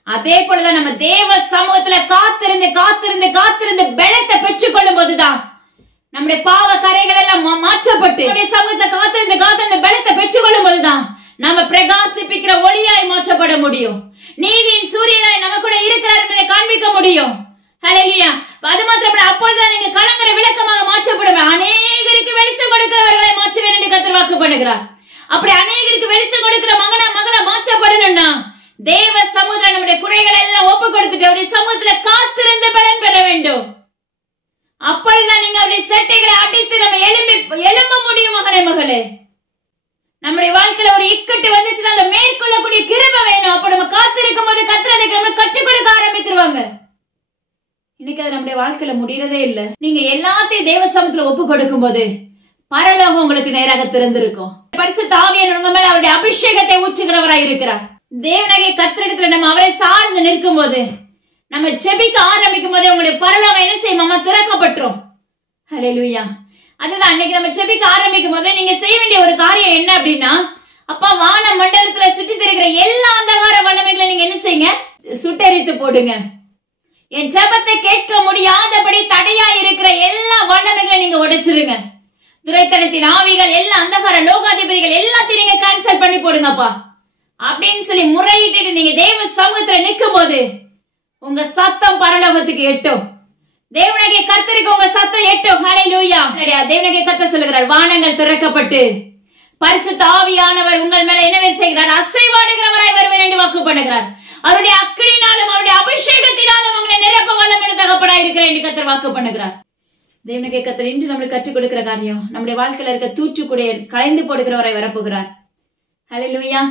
அதே போலதான் நம்ம தேவ சமூகத்துல காத்திருந்து காத்திருந்து காத்திருந்து பலத்தை பெற்றுக் கொள்ளும் போதுதான் நம்முடைய பாவ கரைகள் எல்லாம் மாற்றப்பட்டு சமூகத்தை காத்திருந்து காத்திருந்து பலத்தை பெற்றுக் கொள்ளும் போதுதான் நம்ம பிரகாசிப்பிக்கிற ஒளியாய் மாற்றப்பட முடியும். நீதியின் சூரியனாய் நம்ம கூட இருக்கிறார் என்பதை காண்பிக்க முடியும். ஹல்லேலூயா. அது மாத்திரமல்ல, அப்பொழுதுதான் நீங்க கலங்கரை விளக்கமாக மாற்றப்படுவேன். அநேகருக்கு வெளிச்சம் கொடுக்கிறவர்களை மாற்றுவேன் என்று கர்த்தர் வாக்கு பண்ணுகிறார். அப்படி அநேகருக்கு வெளிச்சம் கொடுக்கிற மகளை மாற்றப்படணும்னா தேவ சமூகம் நம்முடைய குறைகளை எல்லாம் ஒப்பு கொடுத்துட்டு அவருடைய சமூகத்துல காத்திருந்து பலன் பெற வேண்டும். அப்படிதான் நீங்க அவருடைய செட்டைகளை அடித்து நம்ம எழும்ப முடியும் மகனே மகளே. நம்முடைய வாழ்க்கையில ஒரு இக்கட்டு வந்துச்சுன்னா அந்த மேற்கொள்ளக்கூடிய கிருபை வேணும். அப்ப நம்ம காத்திருக்கும் போது கர்த்தர் நம்ம கற்றுக் கொடுக்க ஆரம்பித்துருவாங்க. இன்னைக்கு அது நம்முடைய வாழ்க்கையில முடியறதே இல்ல. நீங்க எல்லாத்தையும் தேவ சமூகத்துல ஒப்பு கொடுக்கும் போது பரலோகம் உங்களுக்கு நேராக திறந்திருக்கும். பரிசுத்த ஆவியானவர் உங்க மேல அவருடைய அபிஷேகத்தை ஊற்றுகிறவராய் இருக்கிறார். தேவனாகிய கர்த்தரிடத்துல நம்ம அவரை சார்ந்து நிற்கும் போது, நம்ம ஜெபிக்க ஆரம்பிக்கும் போது உங்களுடைய பரலோகம் என்ன செய்யுமா, திறக்கப்பட்டுரும். ஹல்லேலூயா. அதுதான் அன்னைக்கு நம்ம ஜெபிக்க ஆரம்பிக்கும் போது நீங்க செய்ய வேண்டிய ஒரு காரியம் என்ன அப்படின்னா, அப்பா வான மண்டலத்துல சுற்றி திரிகிற எல்லா அந்தகார வல்லமைகளை நீங்க என்ன செய்யுங்க, சுட்டெரித்து போடுங்க. என் ஜெபத்தை கேட்க முடியாதபடி தடையா இருக்கிற எல்லா வல்லமைகளை நீங்க உடைச்சிருங்க. துரைத்தனத்தின் ஆவிகள், எல்லா அந்தகார லோகாதிபதிகள் எல்லாத்தையும் நீங்க கேன்சல் பண்ணி போடுங்கப்பா அப்படின்னு சொல்லி முறையிட்டு நீங்க தேவ சமூகத்துல நிற்கும் போது உங்க சத்தம் பரலோகத்துக்கு எட்டும். தேவனாகிய கர்த்தருக்கு உங்க சத்தம் எட்டும். ஹல்லேலூயா. தேவனாகிய கர்த்தர் சொல்லுகிறார், வானங்கள் திறக்கப்பட்டு பரிசுத்த ஆவியானவர் உங்கள் மேல என்னவே செய்கிறார்? அசைவாடுகிறவராய் வருவேன் என்று வாக்கு பண்ணுகிறார். அவருடைய அக்கினியினாலும் அவருடைய அபிஷேகத்தினாலும் உங்களை நிரப்ப வல்லமையுள்ள தகப்பனாய் இருக்கிறேன் என்று கர்த்தர் வாக்கு பண்ணுகிறார். தேவனாகிய கர்த்தர் இன்று நம்மளுக்கு கற்றுக் கொடுக்கிற காரியம், நம்முடைய வாழ்க்கையில இருக்க தூற்றுக்குடைய களைந்து போடுகிறவராய் வரப்போகிறார். ஹல்லேலூயா.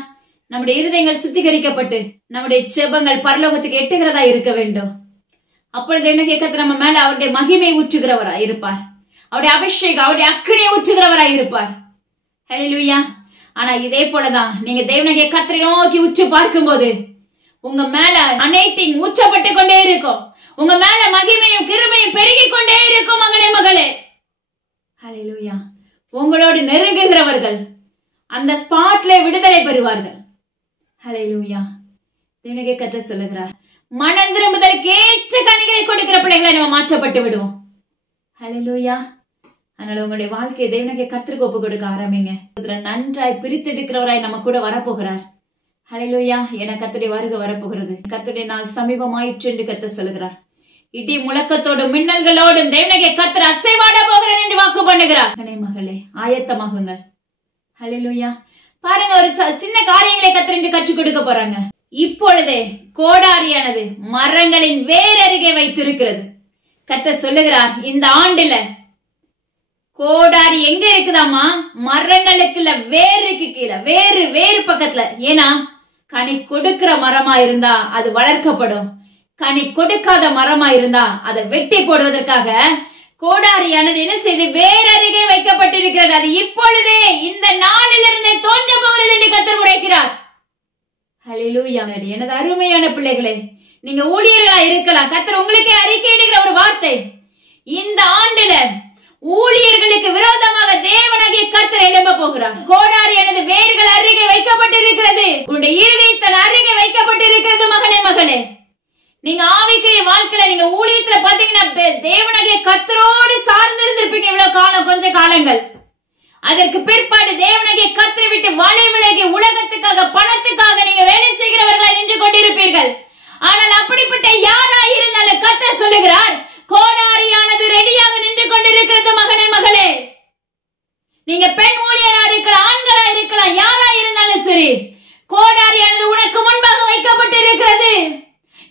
நம்முடைய இருதயங்கள் சுத்திகரிக்கப்பட்டு நம்முடைய செபங்கள் பரலோகத்துக்கு எட்டுகிறதா இருக்க வேண்டும். அப்பொழுது தேவனாகிய கர்த்தர் நம்ம மேல அவருடைய மகிமை ஊற்றுகிறவராய் இருப்பார். அவருடைய அபிஷேகம், அவருடைய அக்கினியை ஊற்றுகிறவராய் இருப்பார். ஹல்லேலூயா. ஆனா இதே போலதான் நீங்க தேவனாகிய கர்த்தரை நோக்கி உற்று பார்க்கும்போது உங்க மேல அனைட்டிங் ஊற்றப்பட்டு கொண்டே இருக்கும். உங்க மேல மகிமையும் கிருபையும் பெருகி கொண்டே இருக்கும். மகனே, மகளே, ஹல்லேலூயா. உங்களோடு நெருங்குகிறவர்கள் அந்த ஸ்பாட்ல விடுதலை பெறுவார்கள். ஹல்லேலூயா. தேவனாகிய கர்த்தர் சொல்லுகிறார், மனம் திரும்புதலுக்கு ஏற்ற கனிகளை கொடுக்கிற பிள்ளைகளை நம்ம மாற்றப்பட்டு விடுவோம். ஹல்லேலூயா. அதனால உங்களுடைய வாழ்க்கையை தேவனாகிய கர்த்தருக்கு ஒப்பு கொடுக்க ஆரம்பிங்க. நன்றாய் பிரித்தெடுக்கிறவராய் நம்ம கூட வரப்போகிறார். ஹல்லேலூயா. என கர்த்தருடைய வருகை வரப்போகிறது. கர்த்தருடைய நாள் சமீபமாயிற்று என்று கர்த்தர் சொல்லுகிறார். இடி முழக்கத்தோடும் மின்னல்களோடும் தேவனாகிய கர்த்தர் அசைவாட போகிறார் என்று வாக்கு பண்ணுகிறார். மகனே, மகளே, ஆயத்தமாகுங்கள். ஹல்லேலூயா. பாருங்க, ஒரு சின்ன காரியங்களை கர்த்தர் என்று கற்றுக் கொடுக்க போறாங்க. இப்பொழுதே கோடாரியானது மரங்களின் வேர் அருகே வைத்திருக்கிறது. கர்த்தர் சொல்லுகிறார், இந்த ஆண்டுல கோடாரி எங்க இருக்குதாமா? மரங்களுக்குள்ள வேருக்கு கீழே, வேறு பக்கத்துல. ஏன்னா கனி கொடுக்கிற மரமா இருந்தா அது வளர்க்கப்படும். கனி கொடுக்காத மரமா இருந்தா அதை வெட்டி போடுவதற்காக கோடாரியானது என்ன செய்து வேற அருகே வைக்கப்பட்டிருக்கிறது. அது இப்பொழுதே இந்த நாளிலிருந்தே தோன்ற போகிறது என்று கர்த்தர் உரைக்கிறார். ஹல்லேலூயா. எனது அருமையான பிள்ளைகளே, நீங்க ஊழியர்களா இருக்கலாம். கர்த்தர் உங்களுக்கே அறிக்கையிடுகிற ஒரு வார்த்தை, இந்த ஆண்டுல ஊழியர்களுக்கு விரோதமாக தேவனாகிய கர்த்தர் எழும்ப போகிறார். கோடாரியானது வேர்கள் அருகே வைக்கப்பட்டிருக்கிறது. உன்னுடைய இருதயத்தின் அருகே வைக்கப்பட்டிருக்கிறது. மகனே, மகளே, நீங்க ஆவிக்குரிய வாழ்க்கையில நீங்க ஊழியத்துல பாத்தீங்கன்னா தேவனாகிய கர்த்தரோடு சார்ந்து இருந்திருப்பீங்க இவ்வளவு காலம், கொஞ்ச காலங்கள். அதற்கு பிற்பாடு தேவனாகிய கர்த்தரை விட்டு வழி விலகி உலகத்துக்காக, பணத்துக்காக நீங்க வேலை செய்கிறவர்களாய் நின்று கொண்டிருப்பீர்கள். ஆனால் அப்படிப்பட்ட யாரா இருந்தாலும் கர்த்தர் சொல்லுகிறார், கோடாரியானது ரெடியாக நின்று கொண்டிருக்கிறது. மகனே, மகளே, நீங்க பெண் ஊழியரா இருக்கலாம், ஆண்களா இருக்கலாம், யாரா இருந்தாலும் சரி, கோடாரியானது உனக்கு முன்பாக வைக்கப்பட்டிருக்கிறது.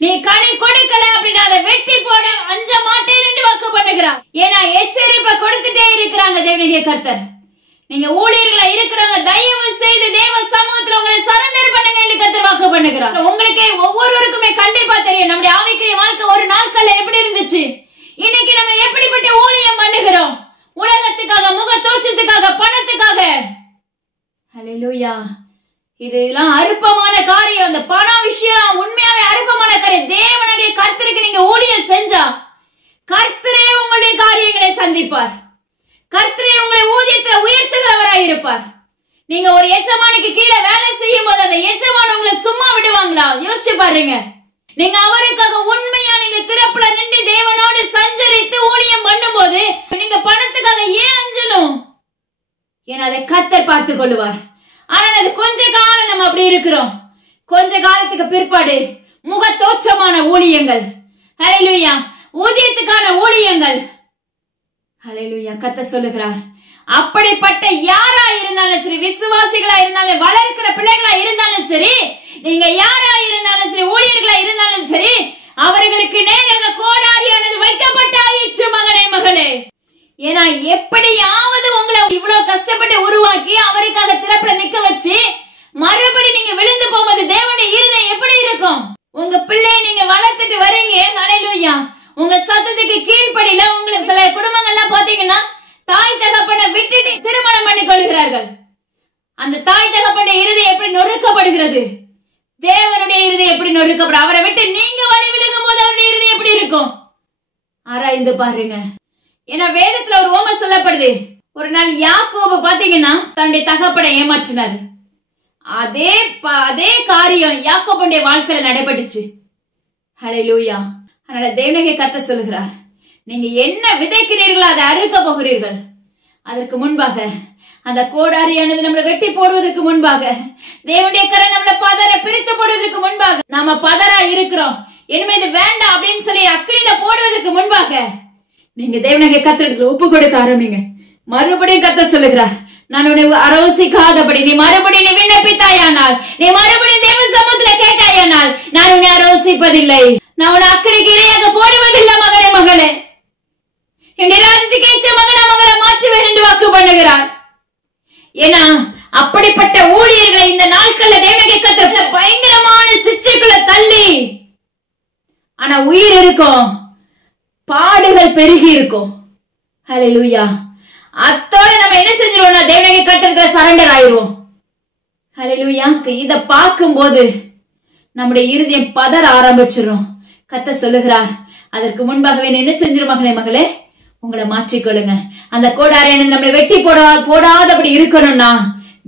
நீ கனி கொடுக்கல அப்படின்னா அதை வெட்டி போட அஞ்ச மாட்டேன் என்று வாக்கு பண்ணுகிறார். ஏன்னா எச்சரிப்பை கொடுத்துட்டே இருக்கிறாங்க தேவனாகிய கர்த்தர். நீங்க ஊழியர்களா இருக்கிறாங்க, தயவு செய்து தேவ சமூகத்துல உங்களை சரண்டர் பண்ணுங்க என்று கர்த்தர் வாக்கு பண்ணுகிறார். உங்களுக்கு ஒவ்வொருவருக்குமே கண்டிப்பா தெரியும் நம்முடைய ஆவிக்குரிய வாழ்க்கை ஒரு நாட்கள்ல எப்படி இருந்துச்சு, இன்னைக்கு நம்ம எப்படிப்பட்ட ஊழியம் பண்ணுகிறோம். உலகத்துக்காக, முக தோற்றத்துக்காக, பணத்துக்காக. ஹல்லேலூயா. இதெல்லாம் அற்பமான காரியம். அந்த பண விஷயம் உண்மையாவே அற்பமான காரியம். தேவனாகிய கர்த்தருக்கு நீங்க ஊழியம் செஞ்சா கர்த்தரே உங்களுடைய காரியங்களை சந்திப்பார். கர்த்தரே உங்களை ஊதியத்தில் உயர்த்துகிறவராய் இருப்பார். நீங்க ஒரு எஜமானுக்கு கீழே வேலை செய்யும் போது அந்த எஜமான் உங்களை சும்மா விடுவாங்களா? யோசிச்சு பாருங்க. நீங்க அவருக்காக உண்மையா நீங்க திறப்புல நின்று தேவனோடு சஞ்சரித்து ஊழியம் பண்ணும் போது நீங்க பணத்துக்காக ஏன் அஞ்சணும்? ஏன்னா அதை கர்த்தர் பார்த்துக் கொள்ளுவார். ஆனா அது கொஞ்ச காலம் நம்ம அப்படி இருக்கிறோம். கொஞ்ச காலத்துக்கு பிற்பாடு முக தோற்றமான ஊழியங்கள், ஹல்லேலூயா, ஊதியத்துக்கான ஊழியங்கள். ஹல்லேலூயா. கர்த்தர் சொல்லுகிறார், அப்படிப்பட்ட யாரா இருந்தாலும் சரி, விசுவாசிகளா இருந்தாலும், வளர்க்கிற பிள்ளைகளா இருந்தாலும் சரி, நீங்க யாரா இருந்தாலும் சரி, ஊழியர்களா இருந்தாலும் சரி, அவர்களுக்கு நேராக கோடாரியானது வைக்கப்பட்டாயிற்று. மகனே, மகளே, ஏன்னா எப்படியாவது உங்களை இவ்வளவு கஷ்டப்பட்டு உருவாக்கி அவருக்காக திறப்புல நிக்க வச்சு மறுபடி நீங்க விழுந்து போகும்போது தேவனுடைய இருதயம் எப்படி இருக்கும்? உங்க பிள்ளையை நீங்க வளர்த்துட்டு வரீங்க, ஹல்லேலூயா, உங்க சத்தத்துக்கு கீழ்ப்படியில உங்களுக்கு சில குடும்பங்கள்லாம் பாத்தீங்கன்னா தாய் தகப்பனை விட்டுட்டு திருமணம் பண்ணி கொள்கிறார்கள். அந்த தாய் தகப்பனுடைய இருதயம் எப்படி நொறுக்கப்படுகிறது, தேவனுடைய இருதயம் எப்படி நொறுக்கப்படும். அவரை விட்டு நீங்க வழி விலகும் போது அவருடைய இருதயம் எப்படி இருக்கும்? ஆராய்ந்து பாருங்க. ஏன்னா வேதத்துல ஒரு ஓமை சொல்லப்படுது. ஒரு நாள் யாக்கோபு பாத்தீங்கன்னா தன்னுடைய தகப்பனை ஏமாற்றினார். அதே காரியம் யாக்கோபுடைய வாழ்க்கையில நடைபெற்றுச்சு. ஹல்லேலூயா. அதனால தேவனாகிய கர்த்தர் சொல்லுகிறார், நீங்க என்ன விதைக்கிறீர்களோ அதை அறுக்க போகிறீர்கள். அதற்கு முன்பாக அந்த கோடாரியானது நம்மளை வெட்டி போடுவதற்கு முன்பாக, தேவனுடைய கரம் நம்மளை பதற பிரித்து போடுவதற்கு முன்பாக, நாம பதறா இருக்கிறோம், இனிமே இது வேண்டாம் அப்படின்னு சொல்லி அக்கினியில போடுவதற்கு முன்பாக நீங்க தேவனுடைய கர்த்தரிடத்துல ஒப்பு கொடுக்க ஆரம்பிங்க. மறுபடியும் கர்த்தர் சொல்லுகிறார், நான் உன்னை அரோசிக்காதபடி நீ மறுபடியும் நீ விண்ணப்பித்தாயானால், நீ மறுபடியும் தேவ சமூகத்துல கேட்டாயானால் நான் உன்னை அரோசிப்பதில்லை, நான் உன்னை அக்கினிக்கு இரையாக போடுவதில்லை மகனே மகளே, என்னுடைய ராஜ்யத்துக்கு ஏற்ற மகனா மகளை மாற்றுவேன் என்று வாக்கு பண்ணுகிறார். ஏன்னா அப்படிப்பட்ட ஊழியர்களை இந்த நாட்கள்ல தேவனுடைய கர்த்தர் பயங்கரமான சிச்சைக்குள்ள தள்ளி, ஆனா உயிர் இருக்கும், பாடுகள் பெருகி இருக்கும். ஹல்லேலூயா. அத்தோட நம்ம என்ன செஞ்சிருவோம்னா தேவனுடைய கர்த்தருக்கு சரண்டர் ஆயிடுவோம். ஹல்லேலூயா. இத பார்க்கும் போது நம்முடைய இருதயம் பதற ஆரம்பிச்சிடும். கர்த்தர் சொல்லுகிறார், அதற்கு முன்பாகவே என்ன செஞ்சிரும் மகளே மகளே, உங்களை மாற்றிக்கொள்ளுங்க. அந்த கோடாரியானது நம்மளை வெட்டி போடாதபடி இருக்கணும்னா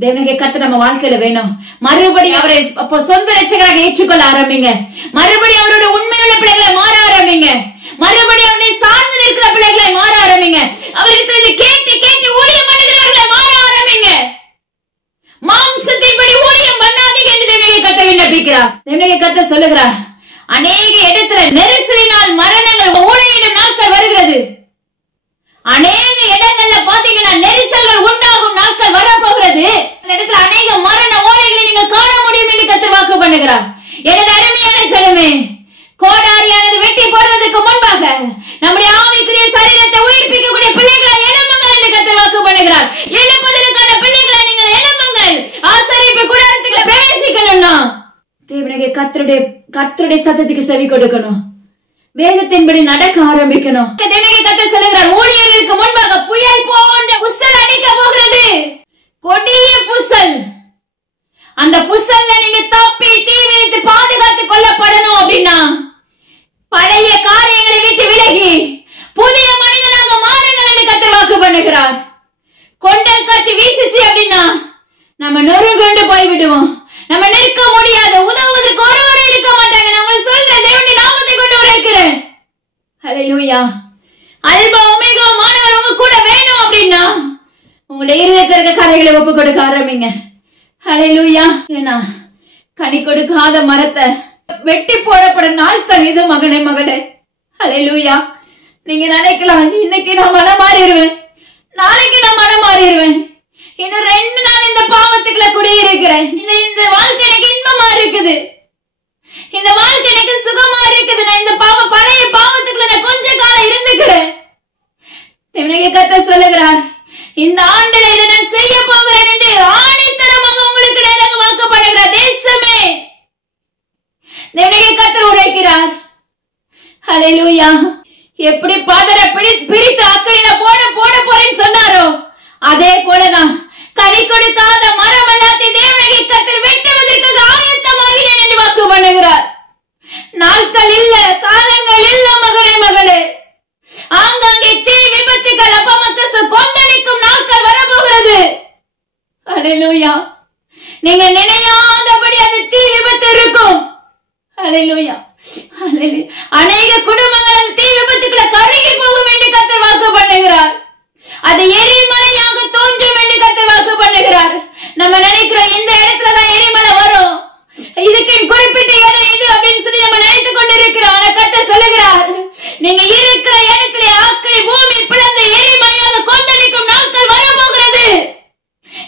தேவனுடைய கர்த்தர் நம்ம வாழ்க்கையில வேணும். மறுபடியும் அவரை சொந்த ரட்சகராக ஏற்றுக்கொள்ள ஆரம்பிங்க. மறுபடியும் அவரோட உண்மையுள்ள பிள்ளைகளை மாற ஆரம்பிங்க. மறுபடியும் அவனை சார்ந்து நிற்கிற பிள்ளைகளை மாற ஆரம்பிங்க. அவரிடத்துல கேட்டு கேட்டு ஊழியம் பண்ணுகிறவர்களை மாற ஆரம்பிங்க. மாம்சத்தின்படி ஊழியம் பண்ணாதீங்க என்று தேவனுடைய கர்த்தர் விண்ணப்பிக்கிறார். தேவனுடைய கர்த்தர் சொல்லுகிறார், அநேக இடத்துல நெரிசலினால் மரணங்கள் ஊழியிடும் நாட்கள் வருகிறது. அநேக இடங்கள்ல பாத்தீங்கன்னா நெரிசல்கள் உண்டாகும் நாட்கள் வரப்போகிறது. இந்த இடத்துல அநேக மரண ஓலைகளை நீங்க காண முடியும் என்று கர்த்தர் வாக்கு பண்ணுகிறார். எனது அருமையான ஜனமே, கோடாரியானது வெட்டி போடுவதற்கு முன்பாக நம்முடைய ஆவிக்குரிய சரீரத்தை உயிர்ப்பிக்கக்கூடிய பிள்ளைகளை எழும்புங்கள் என்று கர்த்தர் வாக்கு பண்ணுகிறார். எழுப்புதலுக்கான பிள்ளைகளை நீங்கள் எழும்புங்கள். ஆசரிப்பு கூடாரத்துக்குள்ள பிரவேசிக்கணும்னா தேவனுடைய கர்த்தருடைய சத்தத்துக்கு செவி கொடுக்கணும். வேதத்தின்படி நடக்க ஆரம்பிக்கணும். தேவனுடைய கர்த்தர் சொல்லுகிறார், ஊழியர்களுக்கு முன்பாக புயல் போன்ற புசல் அடிக்க போகிறது. கொடிய புசல். அந்த புசல்ல நீங்க தப்பி தீ விரித்து பாதுகாத்துக் கொள்ளப்படணும் அப்படின்னா பழைய காரியங்களை விட்டு விலகி புதிய மனிதனாக மாறுங்கள் என்று கர்த்தர் வாக்கு பண்ணுகிறார். கொண்டல் காற்று வீசுச்சு அப்படின்னா நம்ம நொறுங்குண்டு போய்விடுவோம். நம்ம நிற்க முடியாது. உதவுவதற்கு ஒருவரும் இருக்க மாட்டாங்க. நான் சொல்றேன், தேவனுடைய நாமத்தை கொண்டு உரைக்கிறேன். ஹல்லேலூயா. அல்பா ஒமேகா மானவர் உங்க கூட வேணும் அப்படின்னா உங்களுடைய இருதயத்தில் இருக்க கரைகளை ஒப்பு கொடுக்க ஆரம்பிங்க. ஹல்லேலூயா. ஏன்னா கனி கொடுக்காத மரத்தை வெட்டி போடப்படும் நாட்கள் இது மகனே மகளே. ஹல்லேலூயா. நீங்க நினைக்கலாம், இன்னைக்கு நான் மனம் மாறிடுவேன், நாளைக்கு நான் மனம் மாறிடுவேன், இன்னும் 2 நாள் இந்த பாவத்துக்குள்ள குடியிருக்கிறேன், இந்த வாழ்க்கை எனக்கு இன்பமா இருக்குது, இந்த வாழ்க்கை எனக்கு சுகமா இருக்குது, நான் இந்த பழைய பாவத்துக்குள்ள நான் கொஞ்ச காலம் இருந்துக்கிறேன். தேவனுடைய கர்த்தர் சொல்லுகிறார், இந்த ஆண்டுல இதை நான் செய்ய போகிறேன் என்று ஆணித்தரமாக உங்களுக்கு நேராக வாக்குப்படுகிறார். தேசமே, தேவனுடைய கர்த்தர் உரைக்கிறார். ஹல்லேலூயா. எப்படி பதற பிரித்து அக்கினியில போட போறேன்னு சொன்னாரோ அதே போலதான் கனி கொடுக்காத மரம் எல்லாத்தையும் தேவனுடைய கர்த்தர் வெட்டுவதற்கு ஆயத்தமாகிறேன் என்று வாக்கு பண்ணுகிறார். நாட்கள் இல்ல, காலங்கள் இல்ல மகனே மகளே. ஆங்காங்கே தீ விபத்துகள் அப்பமக்க கொந்தளிக்கும் நாட்கள் வரப்போகிறது. ஹல்லேலூயா. நீங்க நினையாதபடி அந்த தீ விபத்து இருக்கும். ஹல்லேலூயா. அநேக குடும்பங்கள் அந்த தீ விபத்துக்களை கருகி போகும் என்று கர்த்தர் வாக்கு பண்ணுகிறார். அது எரிமலையாக தோன்றும் என்று கர்த்தர் வாக்கு பண்ணுகிறார். நம்ம நினைக்கிறோம் இந்த இடத்துலதான் எரிமலை வரும், இதுக்கு குறிப்பிட்ட இடம் இது அப்படின்னு சொல்லி நம்ம நினைத்துக் கொண்டிருக்கிறோம். ஆனா கர்த்தர் சொல்லுகிறார், நீங்க இருக்கிற இடத்துல ஆக்களை பூமி பிளந்த எரிமலையாக கொந்தளிக்கும் நாட்கள் வரப்போகிறது.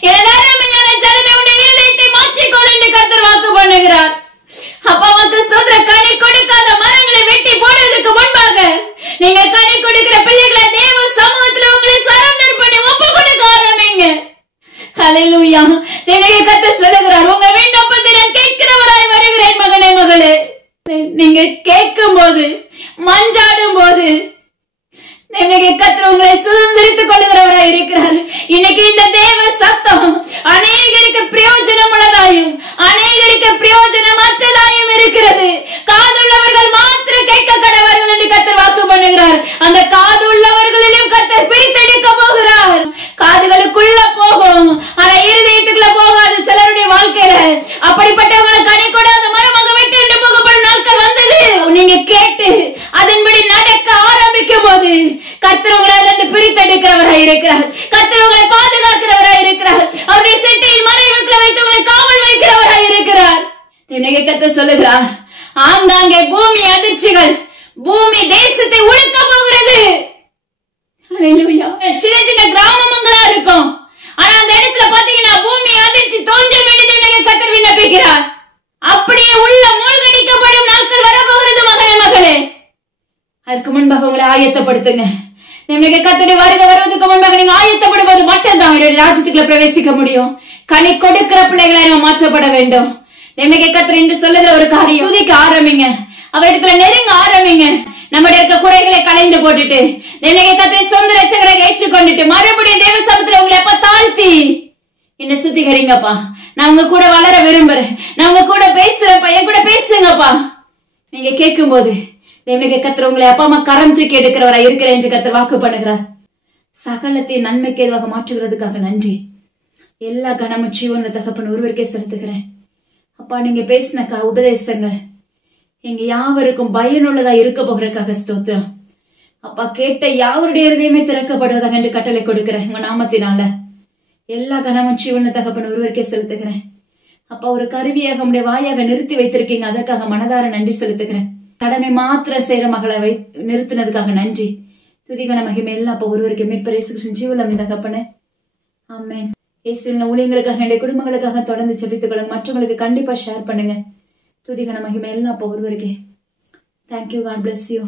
எனது அருமையான ஜனமே, உடைய இருதயத்தை மாற்றிக்கொள் என்று கர்த்தர் வாக்கு பண்ணுகிறார். அப்பாவுக்கு ஸ்தோத்திர. கனி கொடுக்காத மரங்களை வெட்டி போடுவதற்கு முன்பாக நீங்க கனி கொடுக்கிற பிள்ளைகளை தேவ சமூகத்துல உங்களை சரண்டர் பண்ணி ஒப்பு கொடுக்க ஆரம்பிங்க. ஹல்லேலூயா. தேவனுடைய கர்த்தர் சொல்லுகிறார், உங்க விண்ணப்பத்தை நான் கேட்கிறவராய் வருகிறேன் மகனே மகளே. நீங்க கேட்கும் போது மஞ்சாடும் போது தேவனுடைய கர்த்தர் உங்களை சுதந்திரித்துக் கொள்ளுகிறவராய் இருக்கிறார். இன்னைக்கு இந்த தேவ சத்தம் அநேகருக்கு பிரயோஜனம் உள்ளதாயும் அநேகருக்கு பிரயோஜனமற்றதாயும் இருக்கிறது. காதுள்ளவர்கள் மாத்திரம் கேட்க கடவர்கள் என்று கர்த்தர் வாக்கு பண்ணுகிறார். அந்த காது உள்ளவர்களிலும் கர்த்தர் பிரித்தெடுக்க போகிறார். காதுகளுக்குள்ள போகும், ஆனா இருதயத்துக்குள்ள போகாது சிலருடைய வாழ்க்கையில. அப்படிப்பட்டவங்களை கனி கொடாத மரமாக வெட்டு போகப்படும் நாட்கள் வந்தது. நீங்க கேட்டு அதன்படி நடக்க ஆரம்பிக்கும் போது கர்த்தர் உங்களை பிரித்தெடுக்கிறவராய் இருக்கிறார். கர்த்தர் உங்களை பாதுகாக்கிறவராய் இருக்கிறார். கத்த சொல்லுகிறார், ஆங்காங்கே பூமி அதிர்ச்சிகள், பூமி தேசத்தை உழுக்க போகிறது. சின்ன சின்ன கிராமங்களா இருக்கும், ஆனா அந்த இடத்துல பாத்தீங்கன்னா பூமி அதிர்ச்சி தோன்றும் என்று கர்த்தர் விண்ணப்பிக்கிறார். அப்படியே உள்ள மூழ்கடிக்கப்படும் நாட்கள் வரப்போகிறது மகனே மகளே. அதற்கு முன்பாக உங்களை ஆயத்தப்படுத்துங்க. கர்த்தருடைய வருகை வருவதற்கு முன்பாக நீங்க ஆயத்தப்படுவது மட்டும்தான் ராஜ்யத்துக்குள்ள பிரவேசிக்க முடியும். கனி கொடுக்கிற பிள்ளைகளை நம்ம மாற்றப்பட வேண்டும். கர்த்தர் என்று சொல்லுகிற ஒரு காரியம், துதிக்க ஆரம்பிங்க, அவரிடத்துல நெருங்க ஆரம்பிங்க. நம்முடைய இருக்க குறைகளை கலைந்து போட்டுட்டு கர்த்தரை சொந்த ரட்சகரை ஏற்றுக்கொண்டுட்டு மறுபடியும் தேவ சமூகத்துல உங்களை எப்ப தாழ்த்தி என்ன சுத்திகரிங்கப்பா. நான் உங்க கூட வளர விரும்புறேன், நான் உங்க கூட பேசுறேன்ப்பா, என் கூட பேசுங்கப்பா. நீங்க கேட்கும் போது கர்த்தர் உங்களை அப்பா அம்மா கரம் தூக்கி எடுக்கிறவரா இருக்கிறேன் என்று கர்த்தர் வாக்கு பண்ணுகிறார். சகலத்தையும் நன்மைக்கு எதுவாக மாற்றுகிறதுக்காக நன்றி. எல்லா கனமுச்சியும் உன்ன தகப்பன் ஒருவருக்கே செலுத்துகிறேன். அப்பா, நீங்க பேசின உபதேசங்கள் எங்க யாவருக்கும் பயனுள்ளதா இருக்க போகிறதுக்காக ஸ்தோத்திரம். அப்பா, கேட்ட யாவருடைய இருதயமே திறக்கப்படுவதாக என்று கட்டளை கொடுக்கிறேன் உங்க நாமத்தினால. எல்லா கனமுச்சி உன்ன தகப்பன் ஒருவருக்கே செலுத்துகிறேன். அப்பா, ஒரு கருவியாக உடைய வாயாக நிறுத்தி வைத்திருக்கீங்க, அதற்காக மனதார நன்றி செலுத்துகிறேன். கடமை மாத்திர செய்யற மகளை நிறுத்தினதுக்காக நன்றி. துதிகன மகிமை எல்லாம் அப்ப ஒருவருக்கு மீட்பர் இயேசு கிறிஸ்துவின் ஜீவனம் தகப்பனே. ஆமென். இயேசுவின் ஊழியங்களுக்காக, என்னுடைய குடும்பங்களுக்காக தொடர்ந்து ஜெபித்துக் கொள்ளுங்க. மற்றவங்களுக்கு கண்டிப்பா ஷேர் பண்ணுங்க. துதிகன மகிமை எல்லாம் அப்ப ஒருவருக்கே. தேங்க்யூ. God bless you.